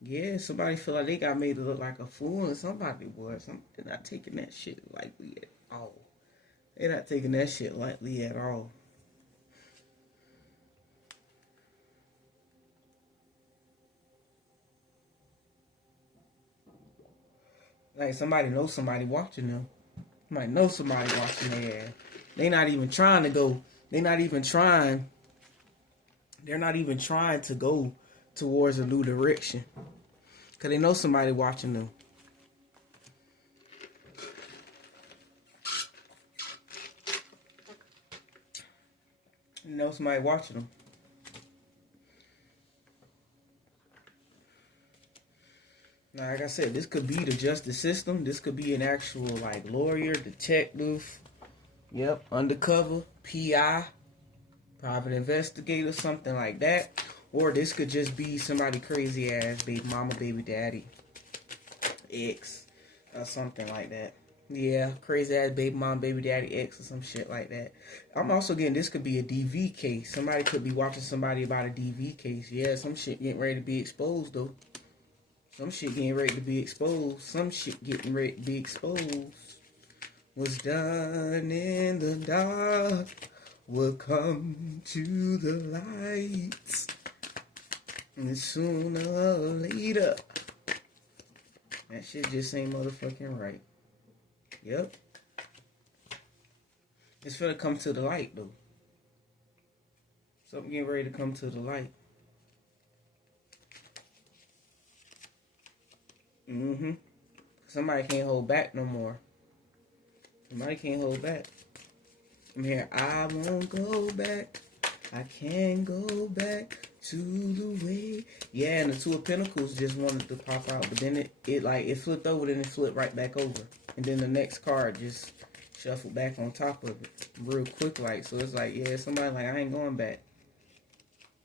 Yeah, somebody feel like they got made to look like a fool, and somebody was. They're not taking that shit lightly at all. They're not taking that shit lightly at all. Like somebody knows somebody watching them. Somebody knows somebody watching their ass. They not even trying to go. They're not even trying to go towards a new direction. Because they know somebody watching them. You know somebody watching them. Now, like I said, this could be the justice system. This could be an actual, like, lawyer, detective. Yep, undercover, PI, private investigator, something like that. Or this could just be somebody crazy ass, baby mama, baby daddy, ex, or something like that. Yeah, crazy ass baby mom, baby daddy, ex, or some shit like that. I'm also getting this could be a DV case. Somebody could be watching somebody about a DV case. Yeah, some shit getting ready to be exposed though. Some shit getting ready to be exposed. Some shit getting ready to be exposed. What's done in the dark will come to the light. And sooner or later, that shit just ain't motherfucking right. Yep. It's finna come to the light, though. Something getting ready to come to the light. Somebody can't hold back no more. Somebody can't hold back. I'm here. I won't go back. I can't go back to the way. Yeah, and the Two of Pentacles just wanted to pop out, but then it flipped over, then it flipped right back over, and then the next card just shuffled back on top of it real quick, like. So it's like, yeah, somebody like, I ain't going back.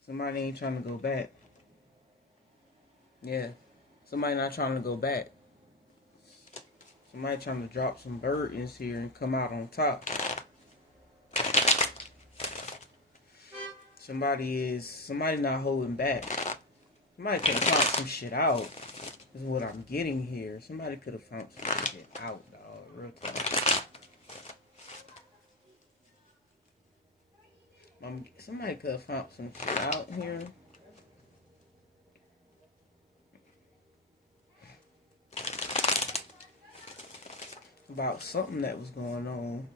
Somebody ain't trying to go back. Yeah, somebody not trying to go back. Somebody trying to drop some burdens here and come out on top. Somebody not holding back. Somebody could have found some shit out. Is what I'm getting here. Somebody could have found some shit out, dog. Real talk. Somebody could have found some shit out here. About something that was going on.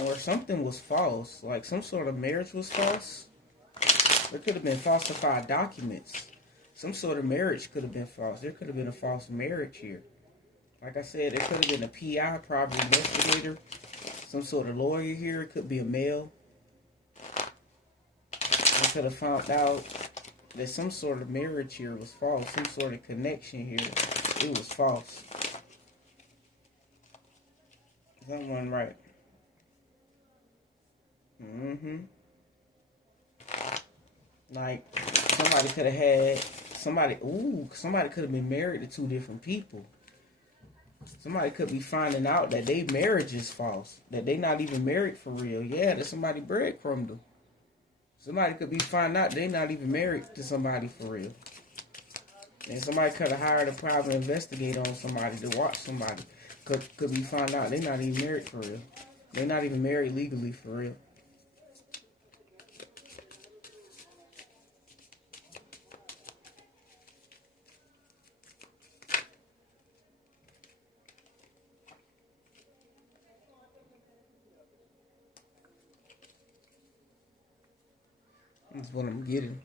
Or something was false. Like some sort of marriage was false. There could have been falsified documents. Some sort of marriage could have been false. There could have been a false marriage here. Like I said, there could have been a PI, private investigator. Some sort of lawyer here. It could be a male. I could have found out that some sort of marriage here was false. Some sort of connection here. It was false. That wasn't right. Like, somebody could have had, somebody could have been married to two different people. Somebody could be finding out that their marriage is false. That they not even married for real. Yeah, that somebody breadcrumbed them. Somebody could be finding out they not even married to somebody for real. And somebody could have hired a private investigator on somebody to watch somebody. Could be finding out they not even married for real. They're not even married legally for real. That's what I'm getting.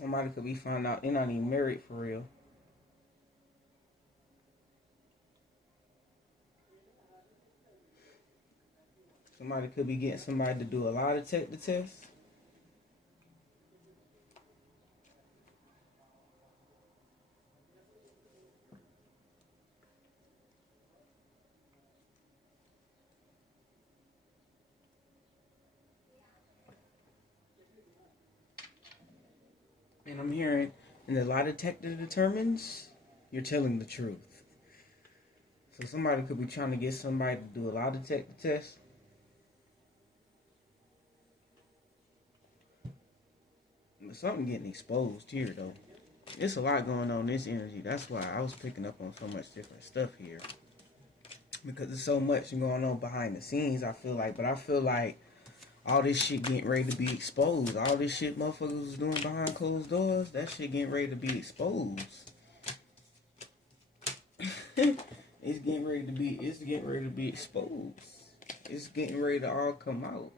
Somebody could be finding out they're not even married for real. Somebody could be getting somebody to do a lie detector test. And I'm hearing, and the lie detector determines you're telling the truth. So somebody could be trying to get somebody to do a lie detector test. But something getting exposed here, though. It's a lot going on in this energy. That's why I was picking up on so much different stuff here. Because there's so much going on behind the scenes, I feel like. But I feel like all this shit getting ready to be exposed. All this shit motherfuckers was doing behind closed doors, that shit getting ready to be exposed. It's getting ready to be exposed. It's getting ready to all come out.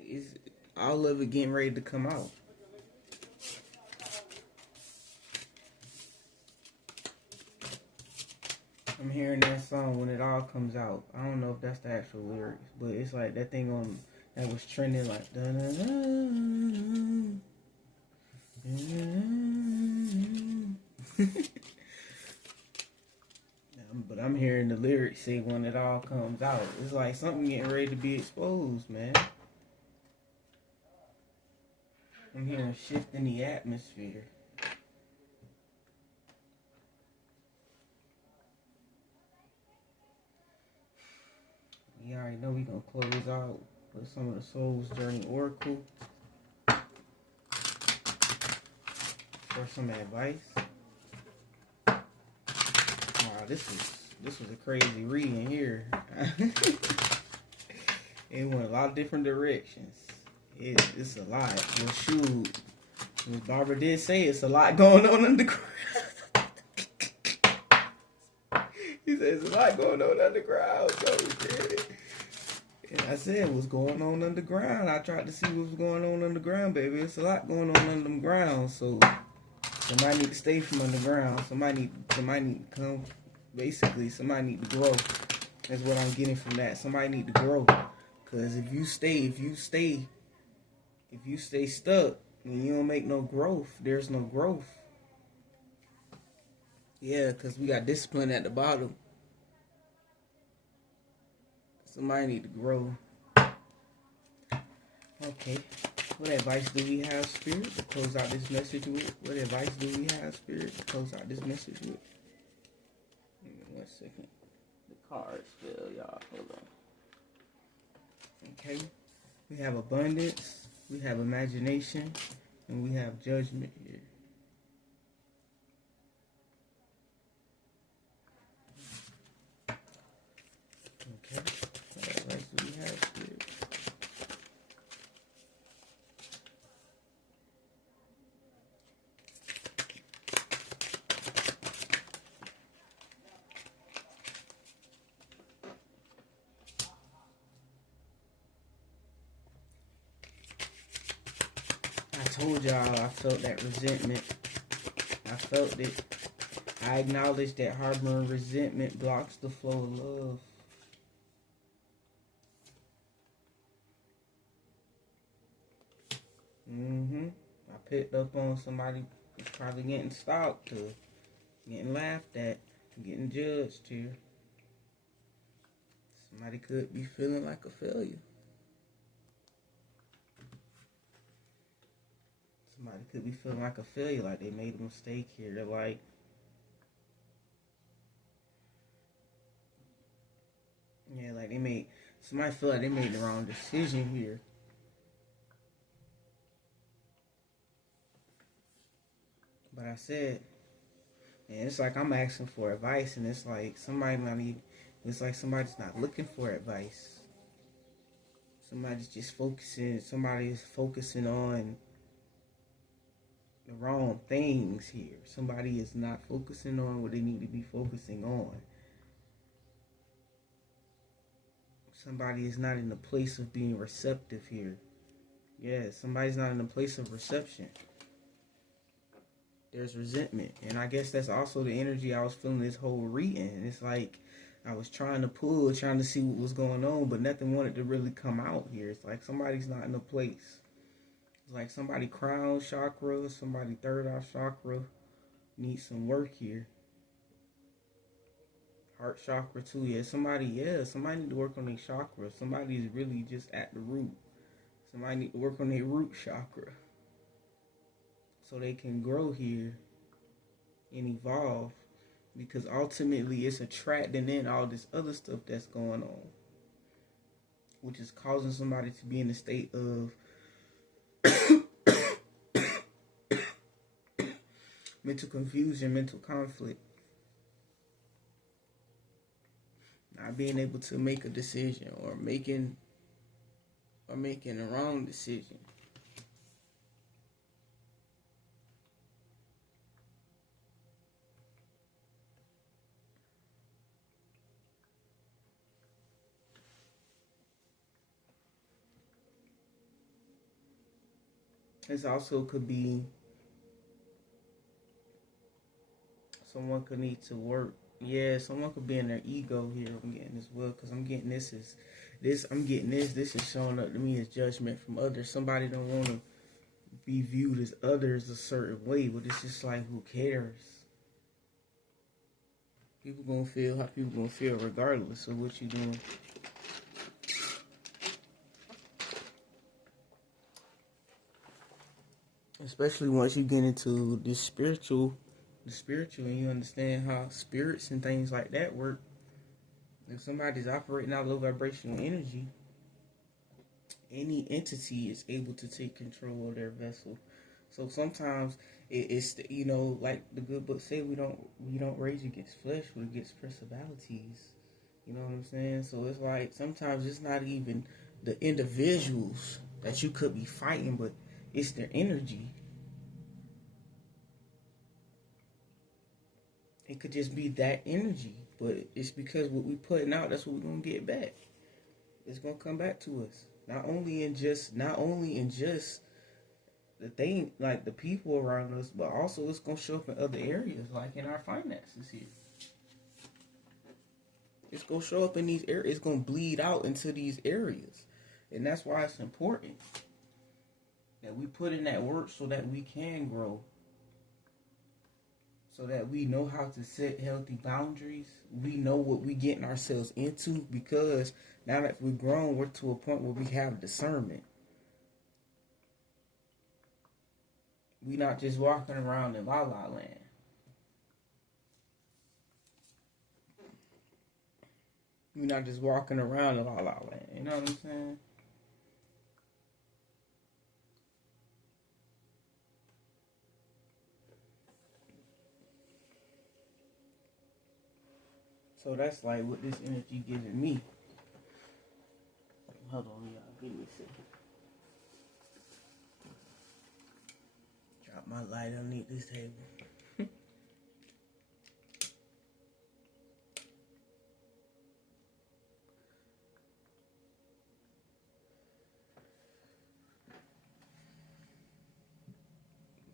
It's all of it getting ready to come out. I'm hearing that song when it all comes out. I don't know if that's the actual lyrics, but it's like that thing on that was trending like da da da. But I'm hearing the lyrics say when it all comes out. It's like something getting ready to be exposed, man. I'm hearing a shift in the atmosphere. You already know we gonna close out with some of the Soul's Journey Oracle for some advice. Wow, this was a crazy reading here. It went a lot of different directions. It's a lot. Well, shoot, Miss Barbara did say it's a lot going on underground. He said it's a lot going on underground. So he said, and I said, what's going on underground? I tried to see what was going on underground, baby. It's a lot going on underground. So somebody need to stay from underground. Somebody need to come. Basically, somebody need to grow. That's what I'm getting from that. Somebody need to grow. Cause if you stay stuck and you don't make no growth, there's no growth. Yeah, cause we got discipline at the bottom. Somebody need to grow. Okay. What advice do we have, Spirit, to close out this message with? What advice do we have, Spirit, to close out this message with? Give me 1 second. The cards fell, y'all. Hold on. Okay. We have abundance, we have imagination, and we have judgment here. Okay. What advice do we have, Spirit? I told y'all I felt that resentment. I felt it. I acknowledge that harboring resentment blocks the flow of love. I picked up on somebody who's probably getting stalked or getting laughed at, getting judged here. Somebody could be feeling like a failure. Somebody could be feeling like a failure, like they made a mistake here. They're like, yeah, like somebody feel like they made the wrong decision here. But I said, and it's like I'm asking for advice, and it's like it's like somebody's not looking for advice. Somebody's just somebody's focusing on the wrong things here. Somebody is not focusing on what they need to be focusing on. Somebody is not in the place of being receptive here. Yeah, somebody's not in the place of reception. There's resentment. And I guess that's also the energy I was feeling this whole reading. It's like I was trying to see what was going on, but nothing wanted to really come out here. It's like somebody's not in a place. It's like somebody crown chakra, somebody third eye chakra needs some work here. Heart chakra too. Somebody need to work on their chakra. Somebody is really just at the root. Somebody need to work on their root chakra so they can grow here and evolve, because ultimately it's attracting in all this other stuff that's going on, which is causing somebody to be in a state of mental confusion, mental conflict, not being able to make a decision or making the wrong decision. This also could be someone could need to work. Yeah, someone could be in their ego here. I'm getting as well, because I'm getting this is showing up to me as judgment from others. Somebody don't want to be viewed as others a certain way, but it's just like, who cares? People gonna feel how people gonna feel regardless of what you doing. Especially once you get into the spiritual, and you understand how spirits and things like that work. If somebody's operating out low vibrational energy, any entity is able to take control of their vessel. So sometimes it's like the good book say, we don't rage against flesh, but against principalities. You know what I'm saying? So it's like sometimes it's not even the individuals that you could be fighting, but it's their energy. It could just be that energy, but it's because what we putting out, that's what we're gonna get back. It's gonna come back to us. Not only in just the thing, like the people around us, but also it's gonna show up in other areas, like in our finances here. It's gonna show up in these areas. It's gonna bleed out into these areas, and that's why it's important that we put in that work so that we can grow, so that we know how to set healthy boundaries. We know what we getting ourselves into, because now that we're grown, we're to a point where we have discernment. We not just walking around in lollll land. We're not just walking around in lollll land. You know what I'm saying? So that's like what this energy giving me. Hold on, y'all. Give me a second. Drop my light underneath this table.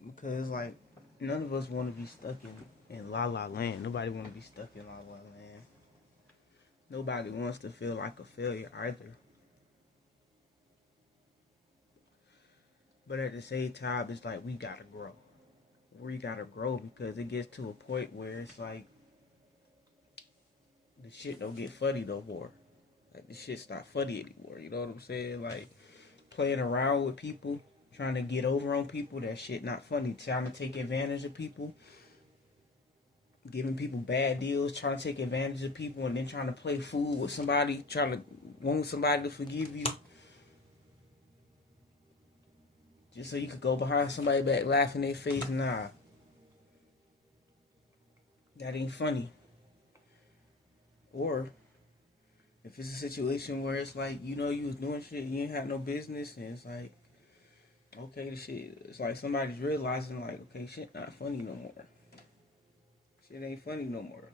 Because like none of us want to be stuck in lollll land. Nobody want to be stuck in lollll land. Nobody wants to feel like a failure either. But at the same time, it's like we gotta grow. We gotta grow, because it gets to a point where it's like the shit don't get funny no more. Like the shit's not funny anymore. You know what I'm saying? Like playing around with people, trying to get over on people, that shit not funny. Trying to take advantage of people, giving people bad deals, trying to take advantage of people, and then trying to play fool with somebody, trying to want somebody to forgive you, just so you could go behind somebody back, laugh in their face. Nah, that ain't funny. Or if it's a situation where it's like, you was doing shit you ain't had no business, and it's like, okay, the shit, it's like somebody's realizing like, okay, shit not funny no more. Shit ain't funny no more.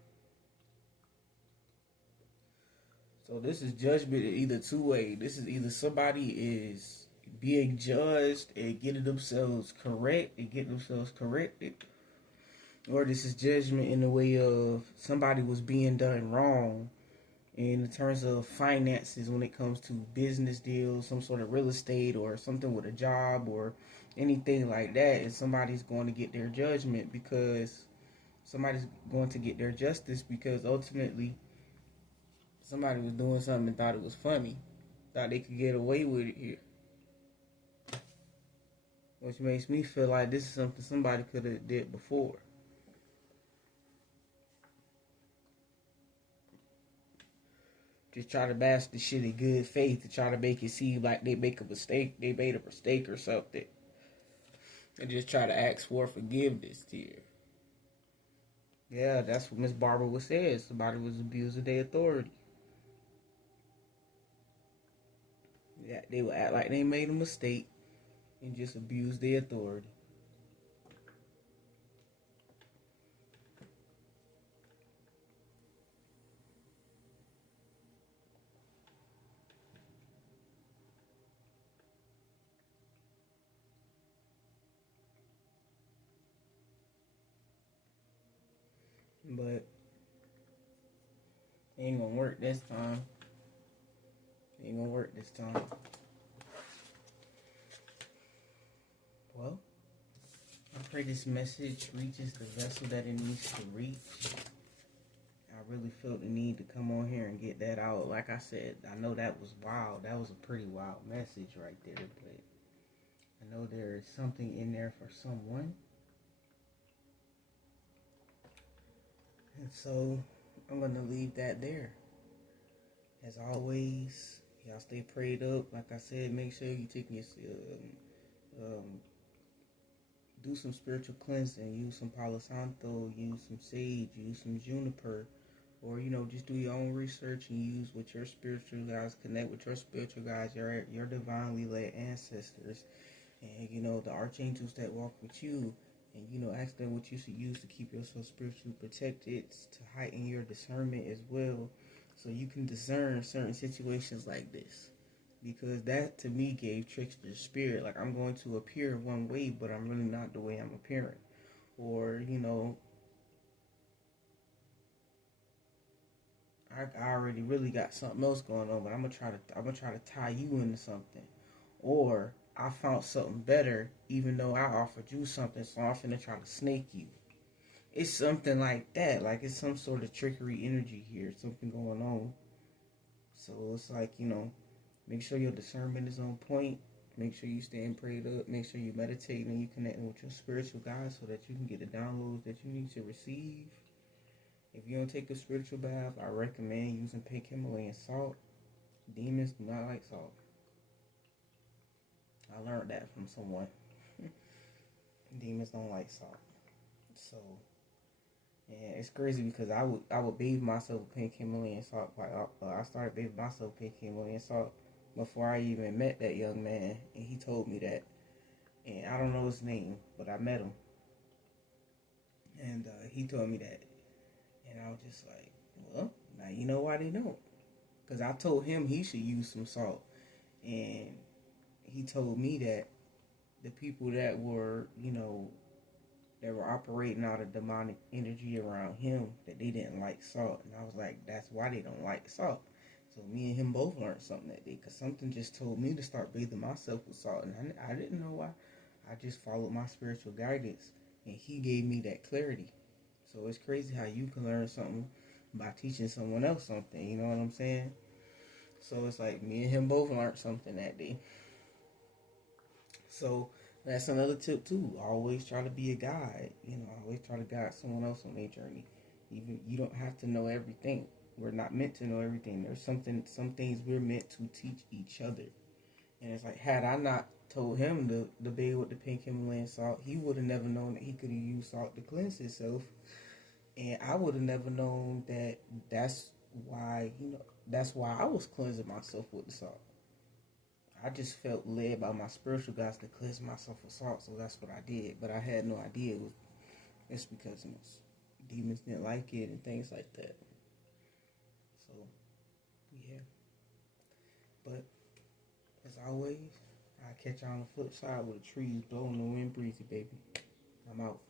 So this is judgment in either two ways. This is either somebody is being judged and getting themselves corrected, or this is judgment in the way of somebody was being done wrong in terms of finances when it comes to business deals, some sort of real estate or something with a job or anything like that, and somebody's going to get their judgment, because somebody's going to get their justice, because ultimately somebody was doing something and thought it was funny, thought they could get away with it here. Which makes me feel like this is something somebody could have did before. Just try to bash the shit in good faith to try to make it seem like they made a mistake or something. And just try to ask for forgiveness here. Yeah, that's what Miss Barbara was saying. Somebody was abusing their authority. Yeah, they would act like they made a mistake and just abuse their authority. But it ain't gonna work this time. It ain't gonna work this time. Well, I pray this message reaches the vessel that it needs to reach. I really felt the need to come on here and get that out. Like I said, I know that was wild. That was a pretty wild message right there. But I know there is something in there for someone. And so I'm going to leave that there. As always, Y'all stay prayed up. Like I said, make sure you take your um, do some spiritual cleansing. Use some Palo Santo. Use some sage. Use some juniper. Or just do your own research and use with your spiritual guys. Connect with your spiritual guys, your divinely led ancestors, and the archangels that walk with you. And ask them what you should use to keep yourself spiritually protected, to heighten your discernment as well, so you can discern certain situations like this. Because that to me gave trickster spirit. Like, I'm going to appear one way, but I'm really not the way I'm appearing. Or I already really got something else going on, but I'm gonna try to tie you into something. Or I found something better, even though I offered you something, so I'm finna try to snake you. It's something like that. Like, it's some sort of trickery energy here, something going on. So it's like, make sure your discernment is on point. Make sure you staying prayed up. Make sure you meditate and you connecting with your spiritual guides so that you can get the downloads that you need to receive. If you don't take a spiritual bath, I recommend using pink Himalayan salt. Demons do not like salt. I learned that from someone. Demons don't like salt. So, and it's crazy because I would bathe myself with pink Himalayan salt. I started bathing myself with pink Himalayan salt before I even met that young man, and he told me that. And I don't know his name, but I met him, and he told me that, and I was just like, well, now you know why they don't. Because I told him he should use some salt, and he told me that the people that were, that were operating out of demonic energy around him, that they didn't like salt. And I was like, that's why they don't like salt. So me and him both learned something that day, because something just told me to start bathing myself with salt. And I didn't know why. I just followed my spiritual guidance, and he gave me that clarity. So it's crazy how you can learn something by teaching someone else something, you know what I'm saying? So it's like me and him both learned something that day. So that's another tip too. Always try to be a guide. Always try to guide someone else on their journey. Even you don't have to know everything. We're not meant to know everything. There's some things we're meant to teach each other. And it's like, had I not told him to bathe with the pink Himalayan salt, he would have never known that he could have used salt to cleanse himself. And I would have never known that that's why I was cleansing myself with the salt. I just felt led by my spiritual guides to cleanse myself with salt, so that's what I did. But I had no idea it's because demons didn't like it and things like that. So, yeah. But, as always, I'll catch you on the flip side with the trees blowing the wind breezy, baby. I'm out.